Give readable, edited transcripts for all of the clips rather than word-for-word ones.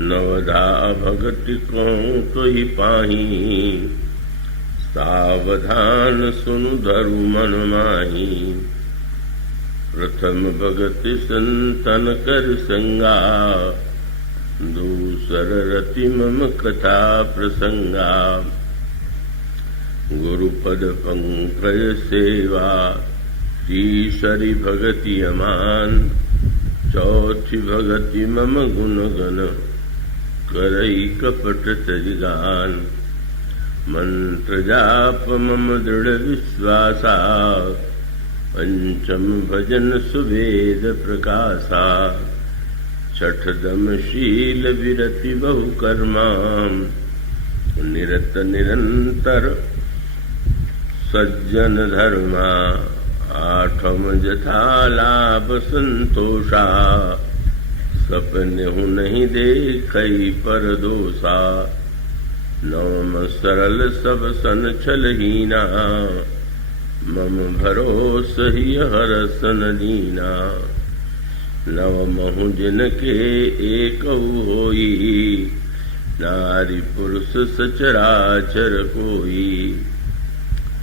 नवधा भगति को तो ही पाही, सावधान सुनु धरु मन माही। प्रथम भगति संतन कर संगा, दूसर रति मम कथा प्रसंगा। गुरुपद पंकज सेवा, तीसरी भगति अमान। चौथी भगति मम गुण गण, करई कपट तरिगान। मंत्र जाप मम दृढ़ विश्वासा, पंचम भजन सुवेद प्रकाशा। छठदम शील विरति बहु कर्मा, निरत निरंतर सज्जन धर्मा। आठम जथा लाभ संतोषा, सपने हूँ नहीं देखई पर दोषा। नवम सरल सब सन छलहीना, मम भरोस ही हरसन दीना। नवमहु जिनके एक होई, नारी पुरुष सचराचर कोई।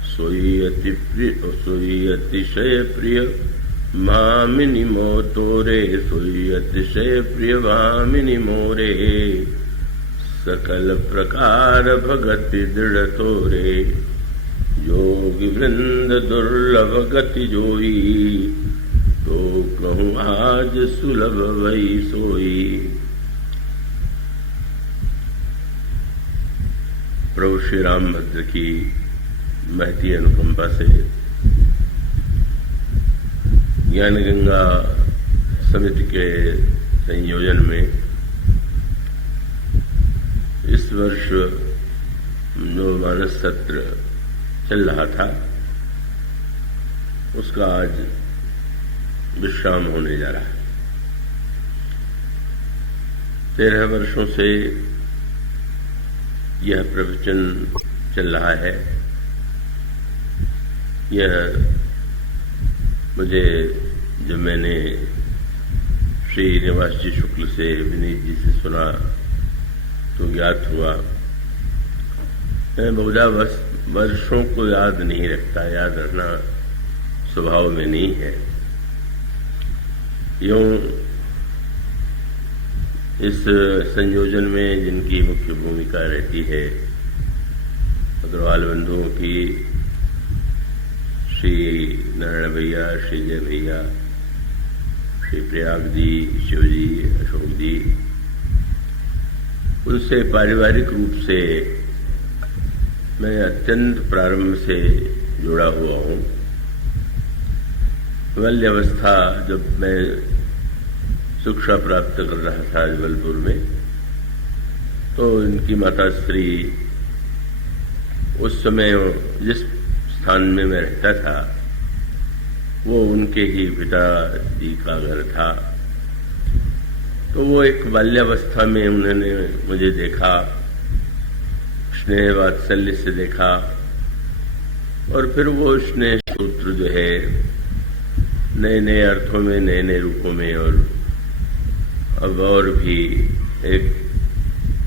सोई अतिशय प्रिय मामिनी मोतोरे, सोई अतिशय प्रिय मामिनी मोरे। सकल प्रकार भगति दृढ़ तोरे, योगी वृंद दुर्लभ गति जोई। तो कहूँ आज सुलभ वही सोई। प्रभु श्री रामभद्र की महती अनुकंपा से ज्ञान गंगा समिति के संयोजन में इस वर्ष जो मानस सत्र चल रहा था, उसका आज विश्राम होने जा रहा है। 13 वर्षों से यह प्रवचन चल रहा है। यह मुझे जब मैंने श्री निवास जी शुक्ल से, विनीत जी से सुना तो ज्ञात हुआ। मैं बहुधा वर्षों को याद नहीं रखता, याद रखना स्वभाव में नहीं है। यूं इस संयोजन में जिनकी मुख्य भूमिका रहती है, अग्रवाल बंधुओं की, श्री नारायण भैया, श्री जय भैया, श्री प्रयाग जी, शिव जी, अशोक जी, उनसे पारिवारिक रूप से मैं अत्यंत प्रारंभ से जुड़ा हुआ हूँ। बाल्यावस्था जब मैं शिक्षा प्राप्त कर रहा था जबलपुर में, तो इनकी माता श्री उस समय जिस स्थान में मैं रहता था वो उनके ही पिता जी का घर था। तो वो एक बाल्यावस्था में उन्होंने मुझे देखा, स्नेह वात्सल्य से देखा, और फिर वो स्नेह सूत्र जो है नए नए अर्थों में, नए नए रूपों में, और अब और भी एक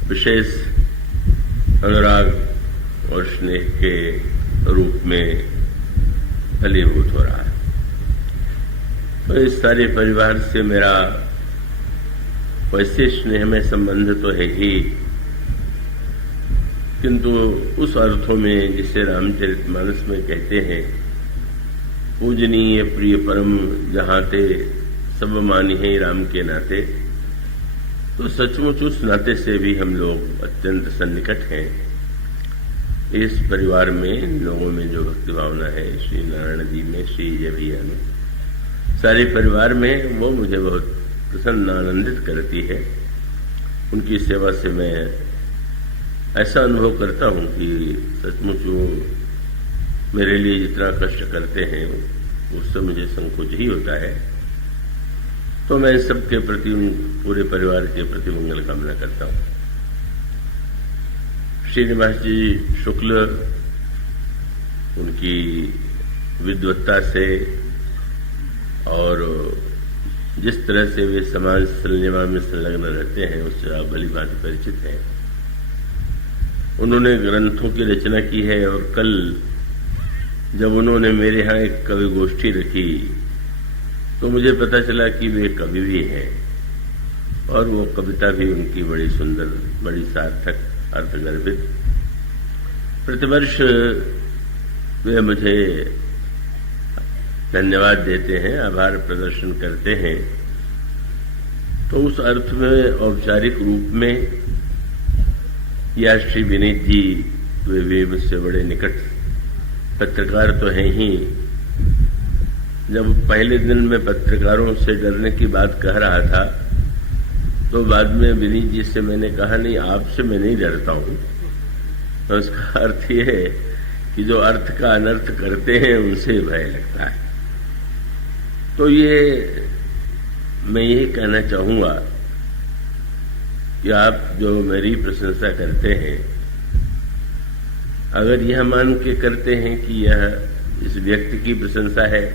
विशेष अनुराग और स्नेह के रूप में फलीभूत हो रहा है। तो इस सारे परिवार से मेरा वैसे स्नेह में संबंध तो है ही, किंतु उस अर्थों में जिसे रामचरितमानस में कहते हैं, पूजनीय प्रिय परम जहाँ ते, सब मानी है राम के नाते। तो सचमुच उस नाते से भी हम लोग अत्यंत सन्निकट हैं। इस परिवार में, इन लोगों में जो भक्ति भावना है, श्री नारायण जी में, श्री जय भैया में, सारे परिवार में, वो मुझे बहुत प्रसन्न आनंदित करती है। उनकी सेवा से मैं ऐसा अनुभव करता हूँ कि सचमुच वो मेरे लिए जितना कष्ट करते हैं उससे मुझे संकोच ही होता है। तो मैं सबके प्रति, पूरे परिवार के प्रति मंगल कामना करता हूँ। श्रीनिवास जी शुक्ल, उनकी विद्वत्ता से और जिस तरह से वे समाज संलेवा में संलग्न रहते हैं उससे आप भली भांति परिचित हैं। उन्होंने ग्रंथों की रचना की है और कल जब उन्होंने मेरे यहाँ एक कवि गोष्ठी रखी तो मुझे पता चला कि वे कवि भी हैं और वो कविता भी उनकी बड़ी सुंदर, बड़ी सार्थक, अर्थगर्भित। प्रतिवर्ष वे मुझे धन्यवाद देते हैं, आभार प्रदर्शन करते हैं। तो उस अर्थ में औपचारिक रूप में या श्री विनीत जी वे भी मुझसे बड़े निकट पत्रकार तो हैं ही। जब पहले दिन मैं पत्रकारों से डरने की बात कह रहा था तो बाद में विनीत जी से मैंने कहा, नहीं, आपसे मैं नहीं डरता हूं। तो उसका अर्थ ये है कि जो अर्थ का अनर्थ करते हैं उनसे भय लगता है। तो ये मैं यही कहना चाहूंगा कि आप जो मेरी प्रशंसा करते हैं, अगर यह मान के करते हैं कि यह इस व्यक्ति की प्रशंसा है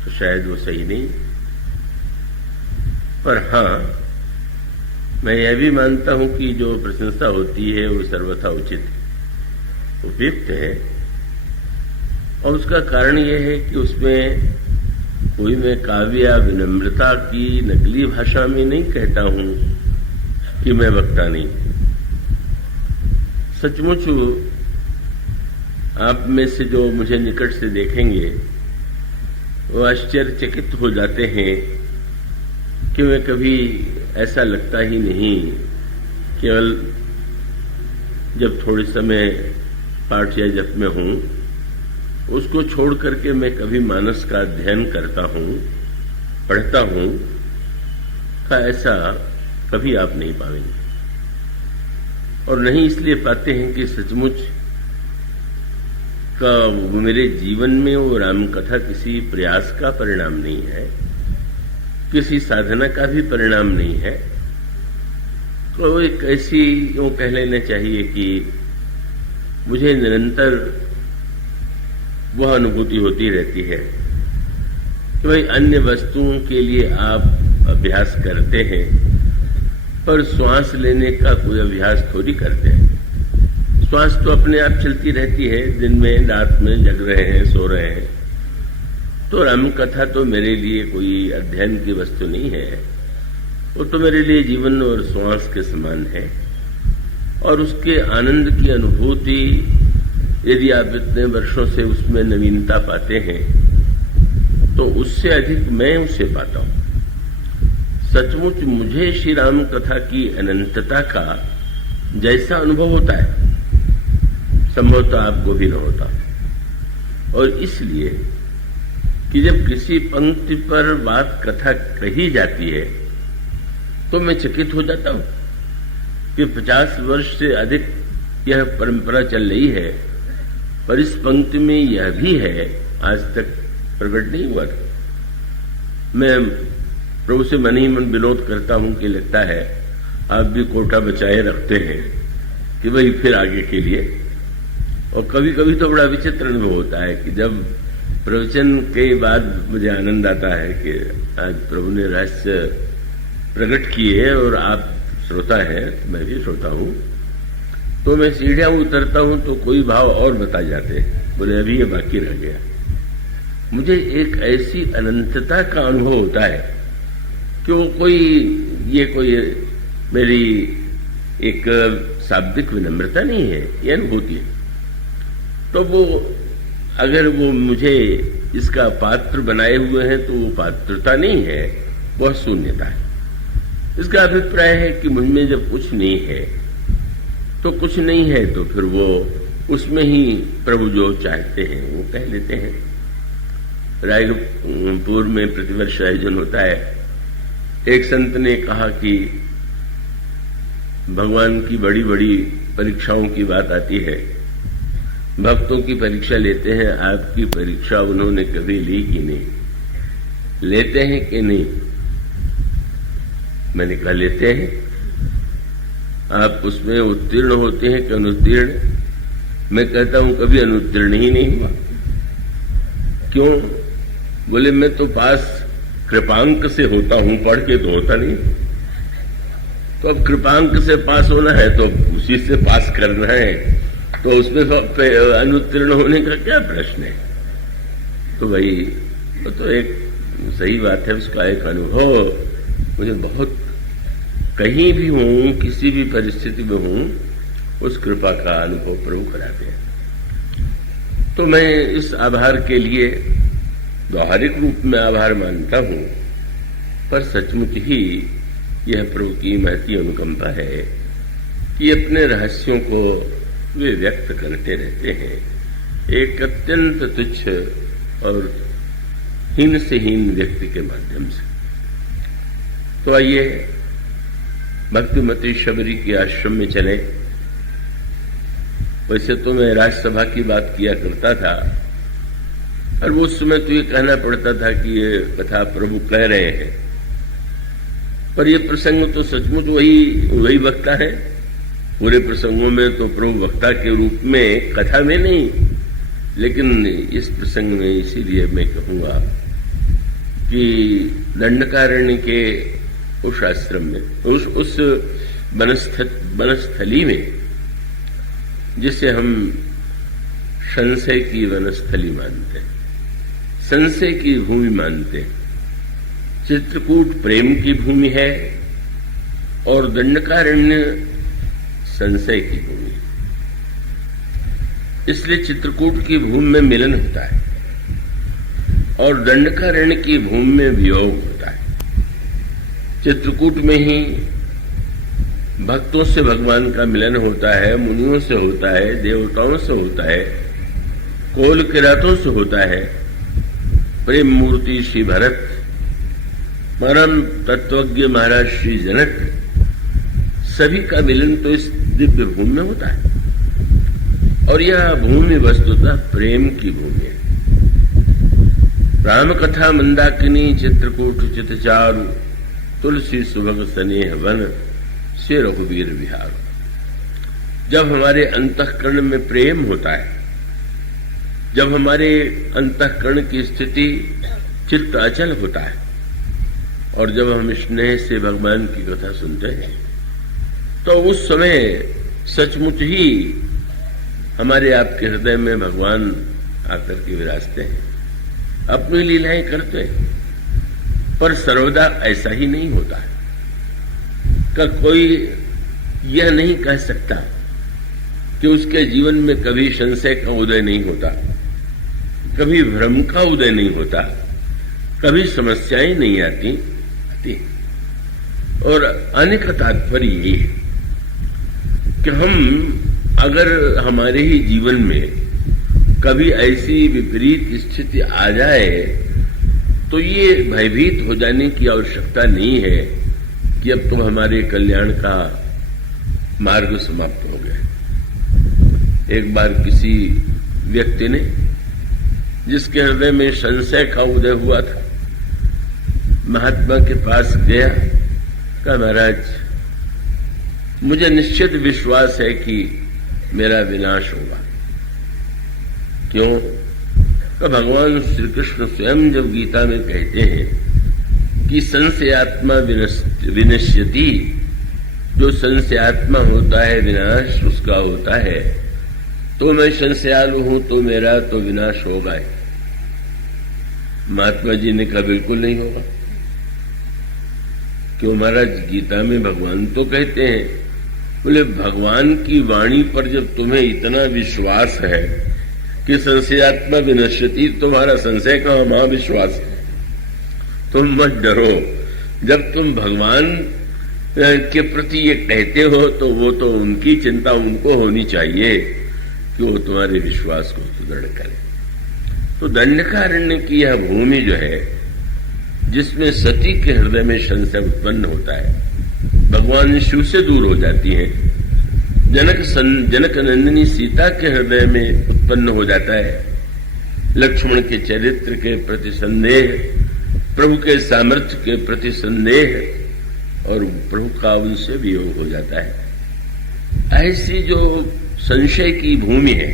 तो शायद वो सही नहीं। पर हाँ, मैं यह भी मानता हूं कि जो प्रशंसा होती है वो सर्वथा उचित, उपयुक्त है। और उसका कारण यह है कि उसमें कोई मैं काव्य या विनम्रता की नकली भाषा में नहीं कहता हूं कि मैं वक्ता नहीं। सचमुच आप में से जो मुझे निकट से देखेंगे वो आश्चर्यचकित हो जाते हैं कि मैं कभी ऐसा लगता ही नहीं, केवल जब थोड़े समय पाठ या जप में हूं उसको छोड़ करके मैं कभी मानस का अध्ययन करता हूं, पढ़ता हूं, का ऐसा कभी आप नहीं पाएंगे। और नहीं इसलिए पाते हैं कि सचमुच का मेरे जीवन में वो राम कथा किसी प्रयास का परिणाम नहीं है, किसी साधना का भी परिणाम नहीं है। तो एक ऐसी यूं कह लेना चाहिए कि मुझे निरंतर वह अनुभूति होती रहती है कि भाई अन्य वस्तुओं के लिए आप अभ्यास करते हैं पर श्वास लेने का कोई अभ्यास थोड़ी करते हैं। श्वास तो अपने आप चलती रहती है, दिन में रात में जग रहे हैं, सो रहे हैं। तो राम कथा तो मेरे लिए कोई अध्ययन की वस्तु नहीं है, वो तो मेरे लिए जीवन और श्वास के समान है। और उसके आनंद की अनुभूति यदि आप इतने वर्षों से उसमें नवीनता पाते हैं तो उससे अधिक मैं उसे पाता हूं। सचमुच मुझे श्री राम कथा की अनंतता का जैसा अनुभव होता है संभवतः आपको भी न होता। और इसलिए कि जब किसी पंक्ति पर बात कथा कही जाती है तो मैं चकित हो जाता हूं कि 50 वर्ष से अधिक यह परंपरा चल रही है, पर इस पंक्ति में यह भी है आज तक प्रकट नहीं हुआ था। मैं प्रभु से मन ही मन विनोद करता हूं कि लगता है आप भी कोटा बचाए रखते हैं कि भाई फिर आगे के लिए। और कभी कभी तो बड़ा विचित्र अनुभव होता है कि जब प्रवचन के बाद मुझे आनंद आता है कि आज प्रभु ने रहस्य प्रकट किए और आप श्रोता हैं, मैं भी श्रोता हूं। तो मैं सीढ़ियां उतरता हूं तो कोई भाव और बता जाते हैं, बोले अभी ये बाकी रह गया। मुझे एक ऐसी अनंतता का अनुभव होता है कि वो कोई मेरी एक शाब्दिक विनम्रता नहीं है, ये अनुभूति है। तो वो अगर वो मुझे इसका पात्र बनाए हुए हैं तो वो पात्रता नहीं है, वह शून्यता है। इसका अभिप्राय है कि मुझमें जब कुछ नहीं है तो कुछ नहीं है, तो फिर वो उसमें ही प्रभु जो चाहते हैं वो कह लेते हैं। रायपुर में प्रतिवर्ष आयोजन होता है। एक संत ने कहा कि भगवान की बड़ी बड़ी परीक्षाओं की बात आती है, भक्तों की परीक्षा लेते हैं, आपकी परीक्षा उन्होंने कभी ली कि नहीं, लेते हैं कि नहीं? मैंने कहा लेते हैं। आप उसमें उत्तीर्ण होते हैं कि अनुत्तीर्ण? मैं कहता हूं कभी अनुत्तीर्ण ही नहीं हुआ। क्यों? बोले मैं तो पास कृपांक से होता हूं, पढ़ के तो होता नहीं। तो अब कृपांक से पास होना है तो उसी से पास करना है, तो उसमें अनुत्तीर्ण होने का क्या प्रश्न है। तो भाई वो तो एक सही बात है, उसका एक अनुभव मुझे बहुत, कहीं भी हूं, किसी भी परिस्थिति में हूं, उस कृपा का अनुभव प्रभु कराते हैं। तो मैं इस आभार के लिए व्यवहारिक रूप में आभार मानता हूं, पर सचमुच ही यह प्रभु की महती अनुकंपा है कि अपने रहस्यों को वे व्यक्त करते रहते हैं एक अत्यंत तुच्छ और हीन से हीन व्यक्ति के माध्यम से। तो आइए भक्तिमती शबरी के आश्रम में चले। वैसे तो मैं राजसभा की बात किया करता था, और वो उस समय तो ये कहना पड़ता था कि ये कथा प्रभु कह रहे हैं, पर ये प्रसंग तो सचमुच वही वक्ता है। पूरे प्रसंगों में तो प्रभु वक्ता के रूप में, कथा में नहीं, लेकिन इस प्रसंग में इसीलिए मैं कहूंगा कि दंडकारण्य के उस आश्रम में, उस वनस्थली में, जिसे हम संशय की वनस्थली मानते हैं, संशय की भूमि मानते हैं। चित्रकूट प्रेम की भूमि है और दंडकारण्य संशय की भूमि है। इसलिए चित्रकूट की भूमि में मिलन होता है और दंडकारण्य की भूमि में वियोग होता है। चित्रकूट में ही भक्तों से भगवान का मिलन होता है, मुनियों से होता है, देवताओं से होता है, कोल किरातों से होता है। प्रेम मूर्ति श्री भरत, परम तत्वज्ञ महाराज श्री जनक, सभी का मिलन तो इस दिव्य भूमि में होता है। और यह भूमि वस्तुतः प्रेम की भूमि है। राम कथा मंदाकिनी चित्रकूट चितचारु, तुलसी सुभग स्नेह वन से रघुवीर विहार। जब हमारे अंतःकरण में प्रेम होता है, जब हमारे अंतःकरण की स्थिति चित्त अचल होता है, और जब हम स्नेह से भगवान की कथा सुनते हैं, तो उस समय सचमुच ही हमारे आपके हृदय में भगवान आकर के विराजते हैं, अपनी लीलाएं करते हैं। पर सर्वदा ऐसा ही नहीं होता है। कोई यह नहीं कह सकता कि उसके जीवन में कभी संशय का उदय नहीं होता, कभी भ्रम का उदय नहीं होता, कभी समस्याएं नहीं आती। और आने का तात्पर्य ये है कि हम अगर हमारे ही जीवन में कभी ऐसी विपरीत स्थिति आ जाए, तो ये भयभीत हो जाने की आवश्यकता नहीं है कि अब तो हमारे कल्याण का मार्ग समाप्त हो गया। एक बार किसी व्यक्ति ने, जिसके हृदय में संशय का उदय हुआ था, महात्मा के पास गया, कहा महाराज मुझे निश्चित विश्वास है कि मेरा विनाश होगा। क्यों? तो भगवान श्री कृष्ण स्वयं जब गीता में कहते हैं कि संशयात्मा विनश्यति, जो संशयात्मा होता है विनाश उसका होता है, तो मैं संशयालु हूं तो मेरा तो विनाश होगा ही। महात्मा जी ने कहा बिल्कुल नहीं होगा। क्यों महाराज? गीता में भगवान तो कहते हैं। बोले भगवान की वाणी पर जब तुम्हें इतना विश्वास है कि संशयात्मा विनश्यति, तुम्हारा संशय का महाविश्वास है। तुम मत डरो। जब तुम भगवान के प्रति ये कहते हो तो वो तो उनकी चिंता उनको होनी चाहिए कि वो तुम्हारे विश्वास को सुदृढ़ करे। तो दंडकारण्य की यह भूमि जो है, जिसमें सती के हृदय में संशय उत्पन्न होता है, भगवान शिव से दूर हो जाती है। जनक नंदिनी सीता के हृदय में उत्पन्न हो जाता है। लक्ष्मण के चरित्र के प्रति संदेह, प्रभु के सामर्थ्य के प्रति संदेह, और प्रभु का उनसे वियोग हो जाता है। ऐसी जो संशय की भूमि है,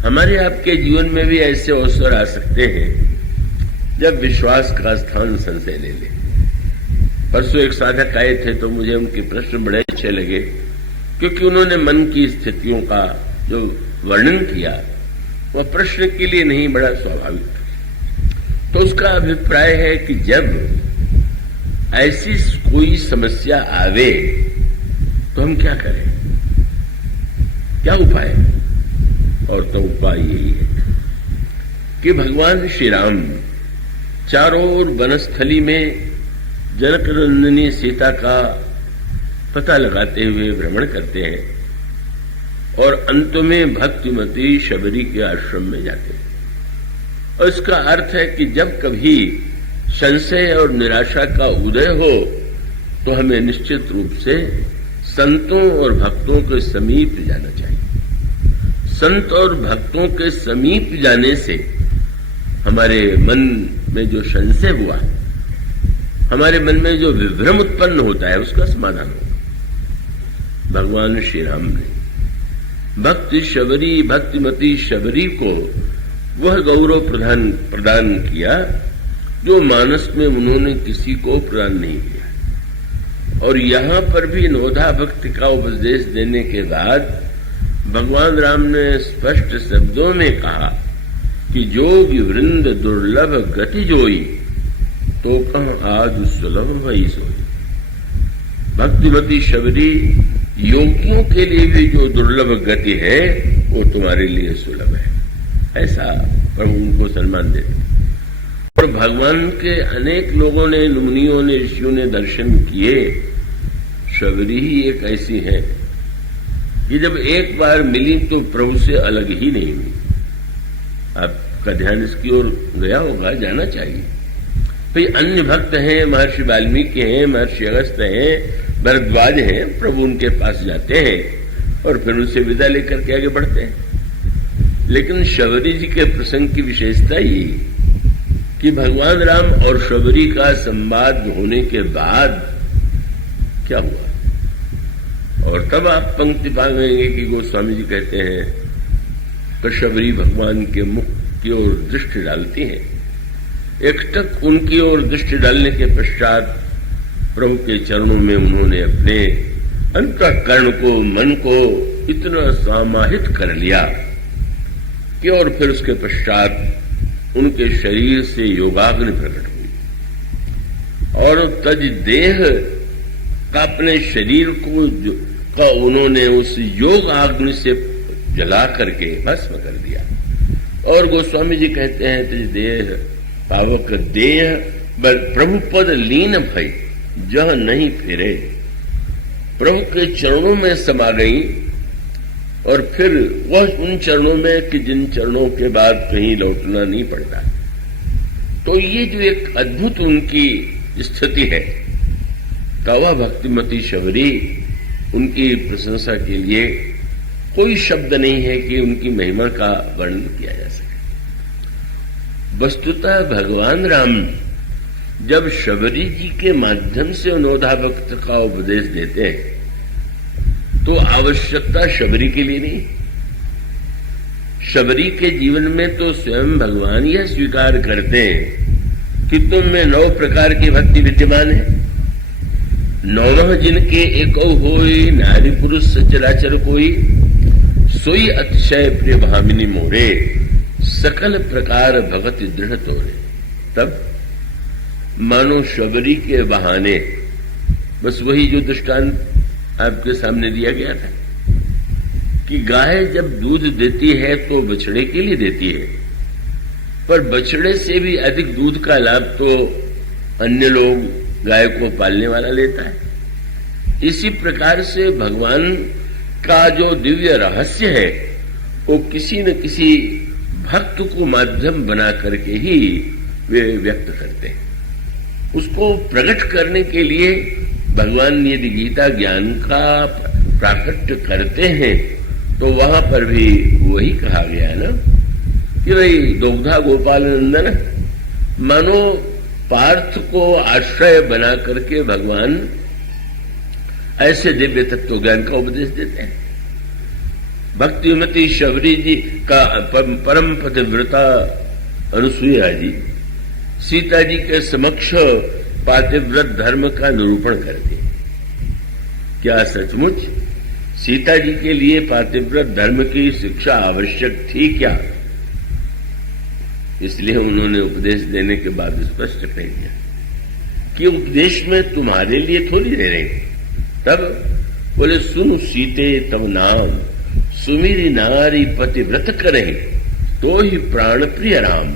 हमारे आपके जीवन में भी ऐसे अवसर आ सकते हैं जब विश्वास का स्थान संशय ले ले। परसों एक साधक आए थे तो मुझे उनके प्रश्न बड़े अच्छे लगे, क्योंकि उन्होंने मन की स्थितियों का जो वर्णन किया वह प्रश्न के लिए नहीं, बड़ा स्वाभाविक था। तो उसका अभिप्राय है कि जब ऐसी कोई समस्या आवे तो हम क्या करें, क्या उपाय? और तो उपाय यही है कि भगवान श्री राम चारों ओर वनस्थली में जनक नंदिनी सीता का पता लगाते हुए भ्रमण करते हैं और अंत में भक्तिमती शबरी के आश्रम में जाते हैं। और इसका अर्थ है कि जब कभी संशय और निराशा का उदय हो तो हमें निश्चित रूप से संतों और भक्तों के समीप जाना चाहिए। संत और भक्तों के समीप जाने से हमारे मन में जो संशय हुआ, हमारे मन में जो विभ्रम उत्पन्न होता है, उसका समाधान होगा। भगवान श्री राम ने भक्ति शबरी, भक्तिमती शबरी को वह गौरव प्रदान किया जो मानस में उन्होंने किसी को प्रदान नहीं किया। और यहां पर भी नवधा भक्ति का उपदेश देने के बाद भगवान राम ने स्पष्ट शब्दों में कहा कि जोगी वृंद दुर्लभ गति जोई, तो कह आज सुलभ वही सोई। भक्तिमती शबरी योगियों के लिए भी जो दुर्लभ गति है वो तुम्हारे लिए सुलभ है, ऐसा प्रभु उनको सम्मान देते। और भगवान के अनेक लोगों ने, मुनियों ने, ऋषियों ने दर्शन किए। शबरी ही एक ऐसी है कि जब एक बार मिली तो प्रभु से अलग ही नहीं हुई। आपका ध्यान इसकी ओर गया होगा, जाना चाहिए। भाई अन्य भक्त हैं, महर्षि वाल्मीकि हैं, महर्षि अगस्त्य हैं, भरद्वाज हैं, प्रभु उनके पास जाते हैं और फिर उनसे विदा लेकर के आगे बढ़ते हैं। लेकिन शबरी जी के प्रसंग की विशेषता ये कि भगवान राम और शबरी का संवाद होने के बाद क्या हुआ, और तब आप पंक्ति पाएंगे कि गोस्वामी जी कहते हैं कि शबरी भगवान के मुख की ओर दृष्टि डालती हैं। एकटक उनकी ओर दृष्टि डालने के पश्चात प्रभु के चरणों में उन्होंने अपने अंतःकरण को, मन को इतना समाहित कर लिया कि और फिर उसके पश्चात उनके शरीर से योगाग्नि प्रकट हुई और तज देह का अपने शरीर को उन्होंने उस योग आग्नि से जला करके भस्म कर दिया। और गोस्वामी जी कहते हैं तज देह पावक देह प्रभु पद लीन भई जह नहीं फिरे। प्रभु के चरणों में समा गई और फिर वह उन चरणों में कि जिन चरणों के बाद कहीं लौटना नहीं पड़ता। तो ये जो एक अद्भुत उनकी स्थिति है, कवा भक्तिमती शबरी, उनकी प्रशंसा के लिए कोई शब्द नहीं है कि उनकी महिमा का वर्णन किया जा सके। वस्तुतः भगवान राम जब शबरी जी के माध्यम से नवधा भक्त का उपदेश देते हैं तो आवश्यकता शबरी के लिए नहीं, शबरी के जीवन में तो स्वयं भगवान यह स्वीकार करते हैं कि तुम में 9 प्रकार की भक्ति विद्यमान है। 9 जिनके एको होई, नारी पुरुष सचराचर कोई, सोई अतिशय प्रिय भामिनी मोरे, सकल प्रकार भगत दृढ़ तोरे। तब मानो शबरी के बहाने बस वही जो दृष्टांत आपके सामने दिया गया था कि गाय जब दूध देती है तो बछड़े के लिए देती है, पर बछड़े से भी अधिक दूध का लाभ तो अन्य लोग गाय को पालने वाला लेता है। इसी प्रकार से भगवान का जो दिव्य रहस्य है वो किसी न किसी भक्त को माध्यम बना करके ही वे व्यक्त करते हैं। उसको प्रकट करने के लिए भगवान यदि गीता ज्ञान का प्राकट्य करते हैं तो वहां पर भी वही कहा गया है ना कि भाई दोग्धा गोपाल नंदन, मानो पार्थ को आश्रय बना करके भगवान ऐसे दिव्य तत्व ज्ञान का उपदेश देते हैं। भक्तिमती शबरी जी का परम पतिव्रता अनुसुईया जी सीता जी के समक्ष पातिव्रत धर्म का निरूपण कर दिया। क्या सचमुच सीता जी के लिए पातिव्रत धर्म की शिक्षा आवश्यक थी क्या? इसलिए उन्होंने उपदेश देने के बाद स्पष्ट कह दिया कि उपदेश में तुम्हारे लिए थोड़ी दे रहे। तब बोले, सुन सीते तब नाम, सुमिरी नारी पतिव्रत करे, तो ही प्राण प्रिय राम,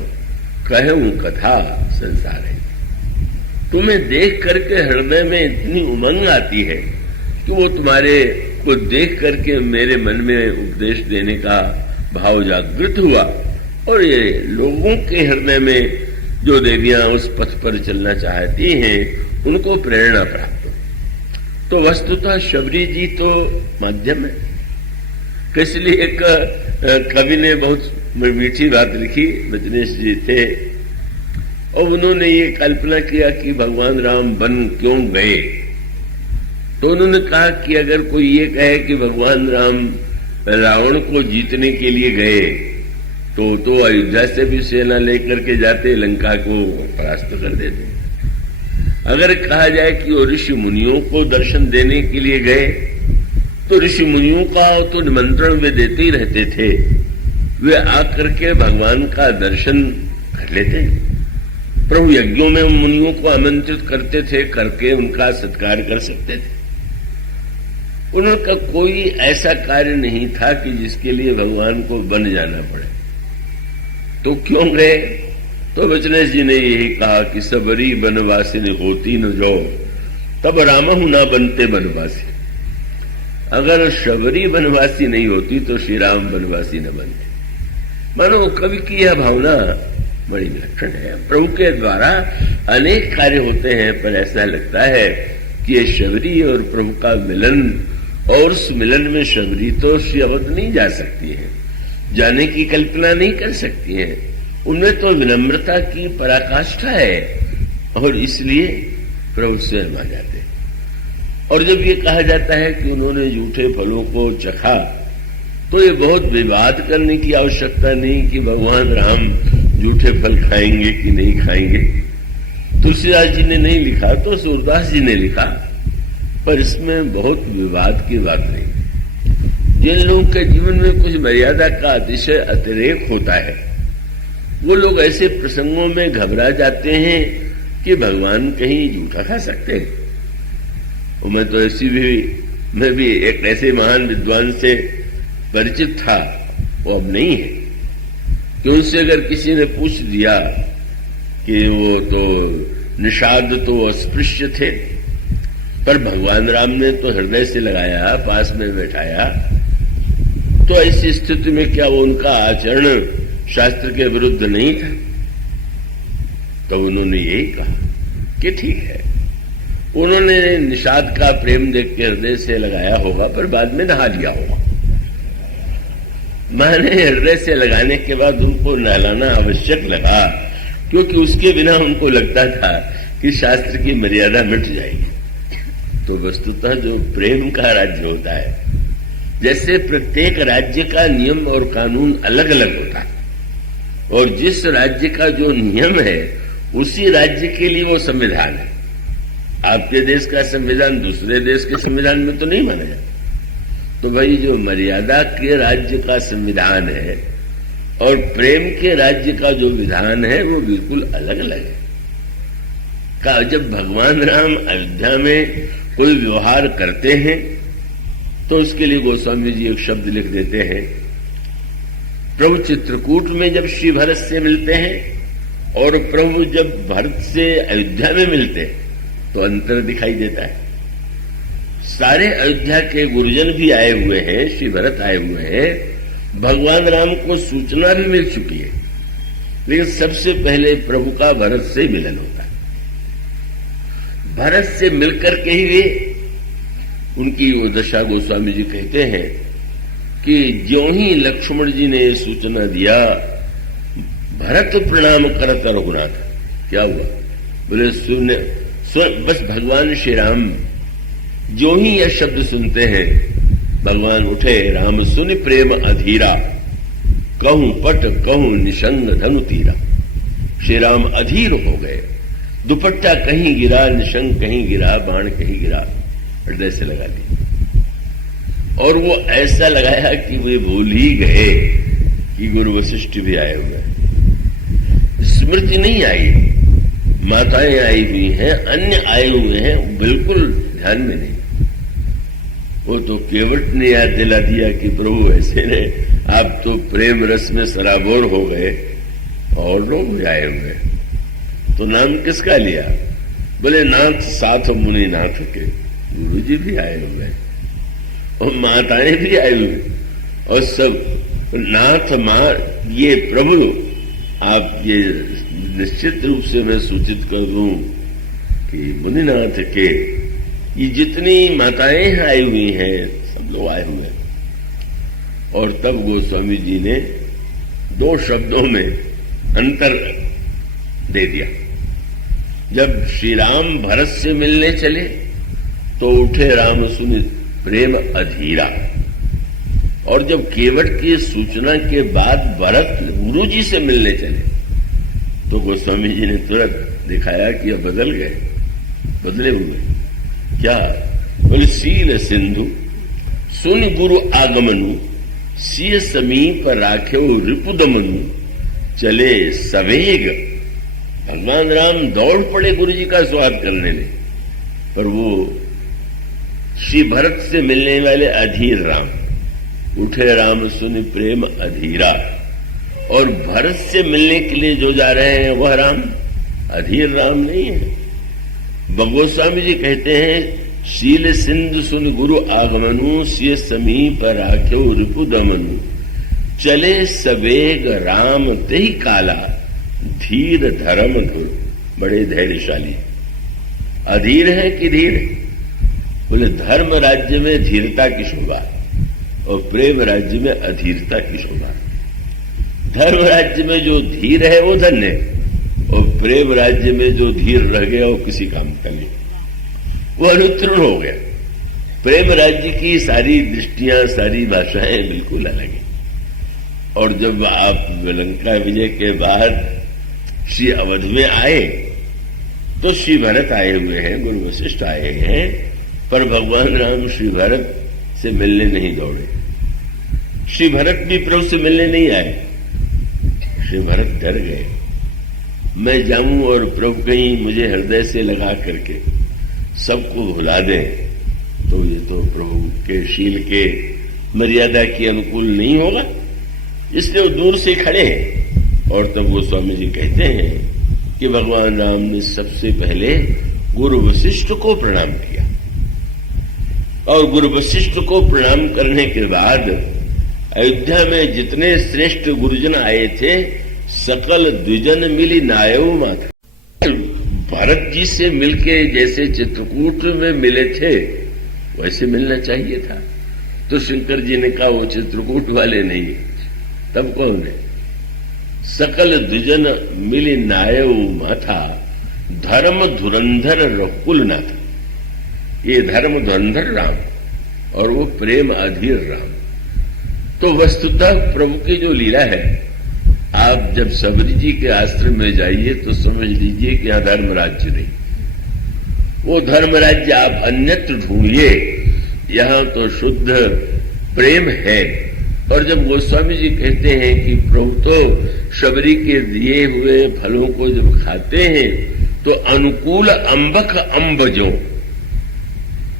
कहूं कथा संसार है। तुम्हें देख करके हृदय में इतनी उमंग आती है कि वो तुम्हारे को देख करके मेरे मन में उपदेश देने का भाव जागृत हुआ, और ये लोगों के हृदय में जो देवियां उस पथ पर चलना चाहती हैं उनको प्रेरणा प्राप्त हो। तो वस्तुतः शबरी जी तो माध्यम है। इसलिए एक कवि ने बहुत मीठी बात लिखी, बचनेश जी थे, और उन्होंने ये कल्पना किया कि भगवान राम वन क्यों गए। तो उन्होंने कहा कि अगर कोई ये कहे कि भगवान राम रावण को जीतने के लिए गए तो अयोध्या से भी सेना लेकर के जाते, लंका को परास्त कर देते। अगर कहा जाए कि वो ऋषि मुनियों को दर्शन देने के लिए गए तो ऋषि मुनियों का तो निमंत्रण वे देते ही रहते थे, वे आकर के भगवान का दर्शन कर लेते। प्रभु यज्ञों में मुनियों को आमंत्रित करते थे, करके उनका सत्कार कर सकते थे। उनका कोई ऐसा कार्य नहीं था कि जिसके लिए भगवान को वन जाना पड़े। तो क्यों गए? तो बचनेश जी ने यही कहा कि सबरी बनवासिनी होती न जो, तब रामहु ना बनते बनवासी। अगर शबरी बनवासी नहीं होती तो श्री राम बनवासी न बनते। मानो कवि की यह भावना बड़ी विलक्षण है। प्रभु के द्वारा अनेक कार्य होते हैं, पर ऐसा लगता है कि ये शबरी और प्रभु का मिलन, और उस मिलन में शबरी तो श्री अवध नहीं जा सकती है, जाने की कल्पना नहीं कर सकती है। उनमें तो विनम्रता की पराकाष्ठा है, और इसलिए प्रभु स्वयं आ जाते। और जब ये कहा जाता है कि उन्होंने जूठे फलों को चखा, तो ये बहुत विवाद करने की आवश्यकता नहीं कि भगवान राम जूठे फल खाएंगे कि नहीं खाएंगे। तुलसीदास जी ने नहीं लिखा तो सूरदास जी ने लिखा, पर इसमें बहुत विवाद की बात नहीं। जिन लोगों के जीवन में कुछ मर्यादा का अतिशय अतिरेक होता है, वो लोग ऐसे प्रसंगों में घबरा जाते हैं कि भगवान कहीं जूठा खा सकते हैं। और मैं भी एक ऐसे महान विद्वान से परिचित था, वो अब नहीं है, कि उनसे अगर किसी ने पूछ दिया कि वो तो निषाद तो अस्पृश्य थे, पर भगवान राम ने तो हृदय से लगाया, पास में बैठाया, तो ऐसी स्थिति में क्या वो उनका आचरण शास्त्र के विरुद्ध नहीं था? तो उन्होंने यही कहा कि ठीक है, उन्होंने निषाद का प्रेम देख के हृदय से लगाया होगा, पर बाद में नहा लिया होगा। मैंने हृदय से लगाने के बाद उनको नहलाना आवश्यक लगा, क्योंकि उसके बिना उनको लगता था कि शास्त्र की मर्यादा मिट जाएगी। तो वस्तुतः जो प्रेम का राज्य होता है, जैसे प्रत्येक राज्य का नियम और कानून अलग अलग होता है, और जिस राज्य का जो नियम है उसी राज्य के लिए वो संविधान है। आपके देश का संविधान दूसरे देश के संविधान में तो नहीं माना जाता। तो भाई जो मर्यादा के राज्य का संविधान है और प्रेम के राज्य का जो विधान है वो बिल्कुल अलग अलग है। जब भगवान राम अयोध्या में कोई व्यवहार करते हैं तो उसके लिए गोस्वामी जी एक शब्द लिख देते हैं। प्रभु चित्रकूट में जब श्री भरत से मिलते हैं और प्रभु जब भरत से अयोध्या में मिलते हैं तो अंतर दिखाई देता है। सारे अयोध्या के गुरुजन भी आए हुए हैं, श्री भरत आए हुए हैं, भगवान राम को सूचना भी मिल चुकी है, लेकिन सबसे पहले प्रभु का भरत से मिलन होता है। भरत से मिलकर के ही वे उनकी वो दशा गोस्वामी जी कहते हैं कि ज्यों ही लक्ष्मण जी ने सूचना दिया, भरत प्रणाम करत रघुनाथ। क्या हुआ? बोले सुन बस भगवान श्री राम जो ही यह शब्द सुनते हैं, भगवान उठे, राम सुन प्रेम अधीरा, कहूं पट कहूं निशंग धनु तीरा। श्री राम अधीर हो गए। दुपट्टा कहीं गिरा, निशंक कहीं गिरा, बाण कहीं गिरा, हृदय से लगा लिया। और वो ऐसा लगाया कि वे भूल ही गए कि गुरु वशिष्ठ भी आए हुए हैं। स्मृति नहीं आई, माताएं आई हुई हैं, अन्य आए हुए हैं, बिल्कुल ध्यान में नहीं। वो तो केवट ने याद दिला दिया कि प्रभु ऐसे ने, आप तो प्रेम रस में सराबोर हो गए और लोग भी आए हुए। तो नाम किसका लिया? बोले नाथ साथ मुनि नाथ के, गुरु जी भी आए हुए और माताएं भी आई हुई और सब नाथ मां। ये प्रभु आप ये निश्चित रूप से मैं सूचित कर दूं कि मुनिनाथ के ये जितनी माताएं आई हुई हैं सब लोग आए हुए हैं। और तब गोस्वामी जी ने 2 शब्दों में अंतर दे दिया। जब श्री राम भरत से मिलने चले तो उठे राम सुनि प्रेम अधीरा, और जब केवट की सूचना के बाद भरत गुरु जी से मिलने चले तो गोस्वामी जी ने तुरंत दिखाया कि अब बदल गए, बदले हुए। क्या बोले? सील सिंधु सुन गुरु आगमनु, सिय समीप राख्यो रिपुदमनु, चले सवेग। भगवान राम दौड़ पड़े गुरु जी का स्वागत करने में, पर वो श्री भरत से मिलने वाले अधीर राम, उठे राम सुनि प्रेम अधीरा। और भरत से मिलने के लिए जो जा रहे हैं वह राम अधीर राम नहीं है। गोस्वामी जी कहते हैं शील सिंधु सुन गुरु आगमनु, सिय समीप राख्यो रिपुदमनु, चले सवेग राम तेहि काला, धीर धर्म धुर। बड़े धैर्यशाली। अधीर है कि धीर? बोले धर्म राज्य में धीरता की शोभा और प्रेम राज्य में अधीरता की शोभा। धर्म राज्य में जो धीर है वो धन्य है, और प्रेम राज्य में जो धीर रह गया वो किसी काम का नहीं, वो अनुत्तीर्ण हो गया। प्रेम राज्य की सारी दृष्टियां, सारी भाषाएं बिल्कुल अलग है। और जब आप लंका विजय के बाद श्री अवध में आए तो श्री भरत आए हुए हैं, गुरु वशिष्ठ आए हैं, पर भगवान राम श्री भरत से मिलने नहीं दौड़े। श्री भरत भी प्रभु से मिलने नहीं आए। श्री भरत डर गए, मैं जाऊं और प्रभु कहीं मुझे हृदय से लगा करके सबको भुला दें तो ये तो प्रभु के शील के मर्यादा के अनुकूल नहीं होगा। इसलिए वो दूर से खड़े हैं। और तब गोस्वामी जी कहते हैं कि भगवान राम ने सबसे पहले गुरु वशिष्ठ को प्रणाम किया, और गुरु वशिष्ठ को प्रणाम करने के बाद अयोध्या में जितने श्रेष्ठ गुरुजन आए थे सकल द्विजन मिली नायव माथा। भरत जी से मिलके जैसे चित्रकूट में मिले थे वैसे मिलना चाहिए था। तो शंकर जी ने कहा वो चित्रकूट वाले नहीं, तब कौन है? सकल द्विजन मिली नायव माथा, धर्म धुरंधर रकुल नाथा। ये धर्म धुरंधर राम और वो प्रेम अधीर राम। तो वस्तुतः प्रभु की जो लीला है, आप जब सबरी जी के आश्रम में जाइए तो समझ लीजिए कि यहां धर्म राज्य नहीं, वो धर्म राज्य आप अन्यत्र ढूंढिए, यहां तो शुद्ध प्रेम है। और जब गोस्वामी जी कहते हैं कि प्रभु तो शबरी के दिए हुए फलों को जब खाते हैं तो अनुकूल अंबक अंबजो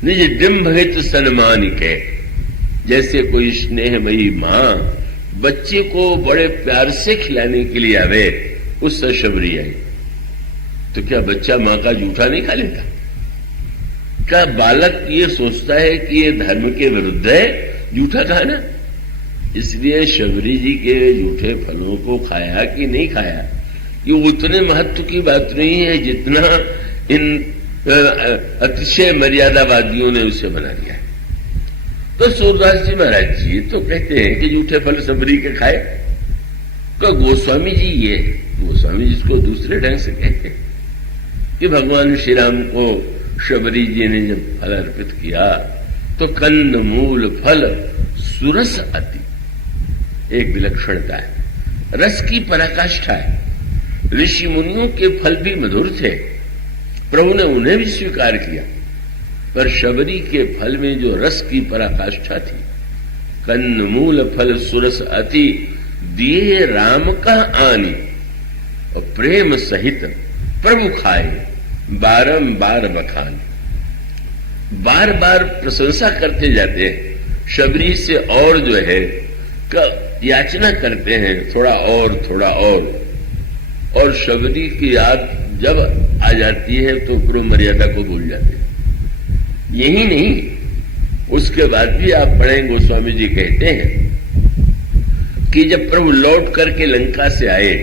निज डिम्ब हित सन्मानिके। जैसे कोई स्नेहमयी मां बच्चे को बड़े प्यार से खिलाने के लिए आवे, उससे शबरी आई तो क्या बच्चा मां का जूठा नहीं खा लेता? क्या बालक ये सोचता है कि ये धर्म के विरुद्ध है जूठा खाना? इसलिए शबरी जी के जूठे फलों को खाया कि नहीं खाया, ये उतने महत्व की बात नहीं है जितना इन अतिशय मर्यादावादियों ने उसे बना दिया है। तो सूरदास जी महाराज जी तो कहते हैं कि जूठे फल शबरी के खाए। तो गोस्वामी जी, ये गोस्वामी जी इसको दूसरे ढंग से कहते हैं कि भगवान श्री राम को शबरी जी ने जब फल अर्पित किया तो कंद मूल फल सुरस अति, एक विलक्षणता है, रस की पराकाष्ठा है। ऋषि मुनियों के फल भी मधुर थे, प्रभु ने उन्हें भी स्वीकार किया, पर शबरी के फल में जो रस की पराकाष्ठा थी, कन्न मूल फल सुरस अति दिए राम का आनी, और प्रेम सहित प्रभु खाए बारंबार बखान। बार बार प्रशंसा करते जाते हैं शबरी से, और जो है याचना करते हैं थोड़ा और शबरी की याद जब आ जाती है तो प्रभु मर्यादा को भूल जाते हैं। यही नहीं, उसके बाद भी आप पढ़ें, गोस्वामी जी कहते हैं कि जब प्रभु लौट करके लंका से आए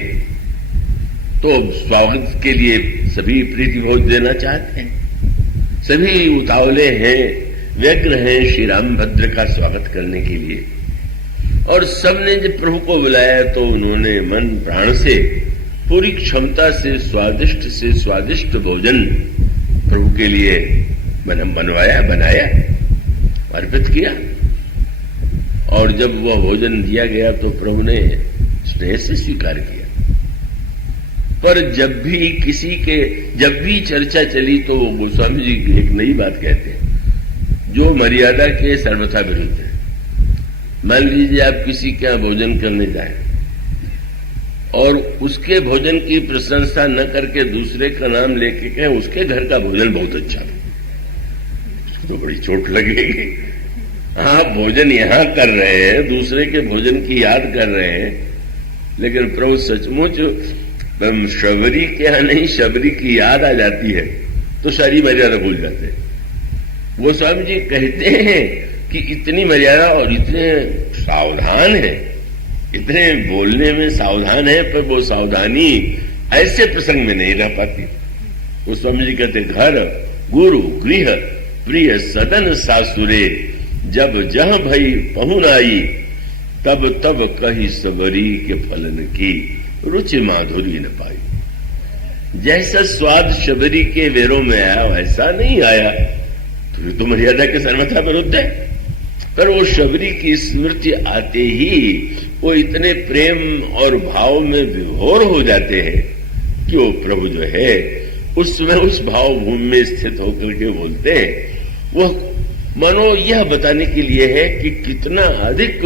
तो स्वागत के लिए सभी प्रीति भोज देना चाहते हैं, सभी उतावले हैं, व्यग्र हैं श्री रामभद्र का स्वागत करने के लिए। और सबने जब प्रभु को बुलाया तो उन्होंने मन प्राण से पूरी क्षमता से स्वादिष्ट भोजन प्रभु के लिए बनाया, अर्पित किया। और जब वह भोजन दिया गया तो प्रभु ने स्नेह से स्वीकार किया। पर जब भी चर्चा चली तो गोस्वामी जी एक नई बात कहते हैं जो मर्यादा के सर्वथा विरुद्ध है। मान लीजिए आप किसी के यहां भोजन करने जाए और उसके भोजन की प्रशंसा न करके दूसरे का नाम लेके कहें उसके घर का भोजन बहुत अच्छा है, तो बड़ी चोट लगेगी। आप भोजन यहां कर रहे हैं, दूसरे के भोजन की याद कर रहे हैं, लेकिन प्रभु सचमुच शबरी के यहां नहीं, शबरी की याद आ जाती है तो सारी मर्यादा भूल जाते हैं। गोस्वामी जी कहते हैं कि इतनी मर्यादा और इतने सावधान है, इतने बोलने में सावधान है, पर वो सावधानी ऐसे प्रसंग में नहीं रह पाती। गोस्वामी जी कहते घर गुरु गृह प्रिय सदन सासुरे, जब जह भई पहुनाई, तब तब कही सबरी के फलन की, रुचि माधुरी न पाई। जैसा स्वाद शबरी के वेरों में आया वैसा नहीं आया, तो मर्यादा के सर्वथा विरुद्ध है। पर वो शबरी की स्मृति आते ही वो इतने प्रेम और भाव में विभोर हो जाते हैं कि वो प्रभु जो है उस समय उस भाव भूमि में स्थित होकर के बोलते हैं। वह मनो यह बताने के लिए है कि कितना अधिक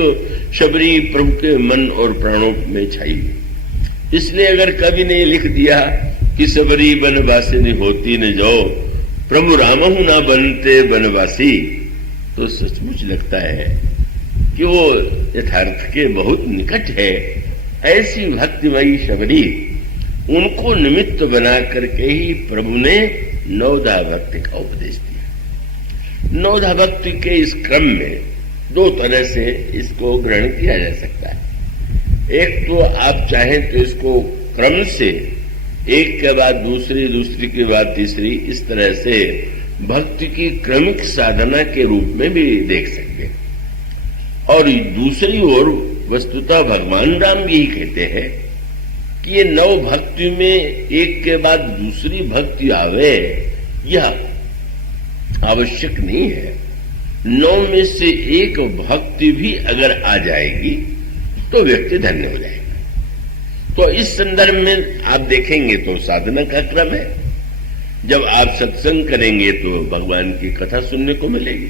शबरी प्रभु के मन और प्राणों में छाई। इसलिए अगर कवि ने लिख दिया कि सबरी बनवासिनी होती न जो, प्रभु रामहु ना बनते बनवासी, तो सचमुच लगता है कि वो यथार्थ के बहुत निकट है। ऐसी भक्तिमयी शबरी, उनको निमित्त बना करके ही प्रभु ने नवधा भक्ति का उपदेश दिया। नवधा भक्ति के इस क्रम में दो तरह से इसको ग्रहण किया जा सकता है। एक तो आप चाहें तो इसको क्रम से एक के बाद दूसरी, दूसरी के बाद तीसरी, इस तरह से भक्ति की क्रमिक साधना के रूप में भी देख सकते हैं। और दूसरी ओर वस्तुतः भगवान राम यही कहते हैं कि ये नव भक्ति में एक के बाद दूसरी भक्ति आवे, यह आवश्यक नहीं है। नौ में से एक भक्ति भी अगर आ जाएगी तो व्यक्ति धन्य हो जाएगा। तो इस संदर्भ में आप देखेंगे तो साधना का क्रम है। जब आप सत्संग करेंगे तो भगवान की कथा सुनने को मिलेगी।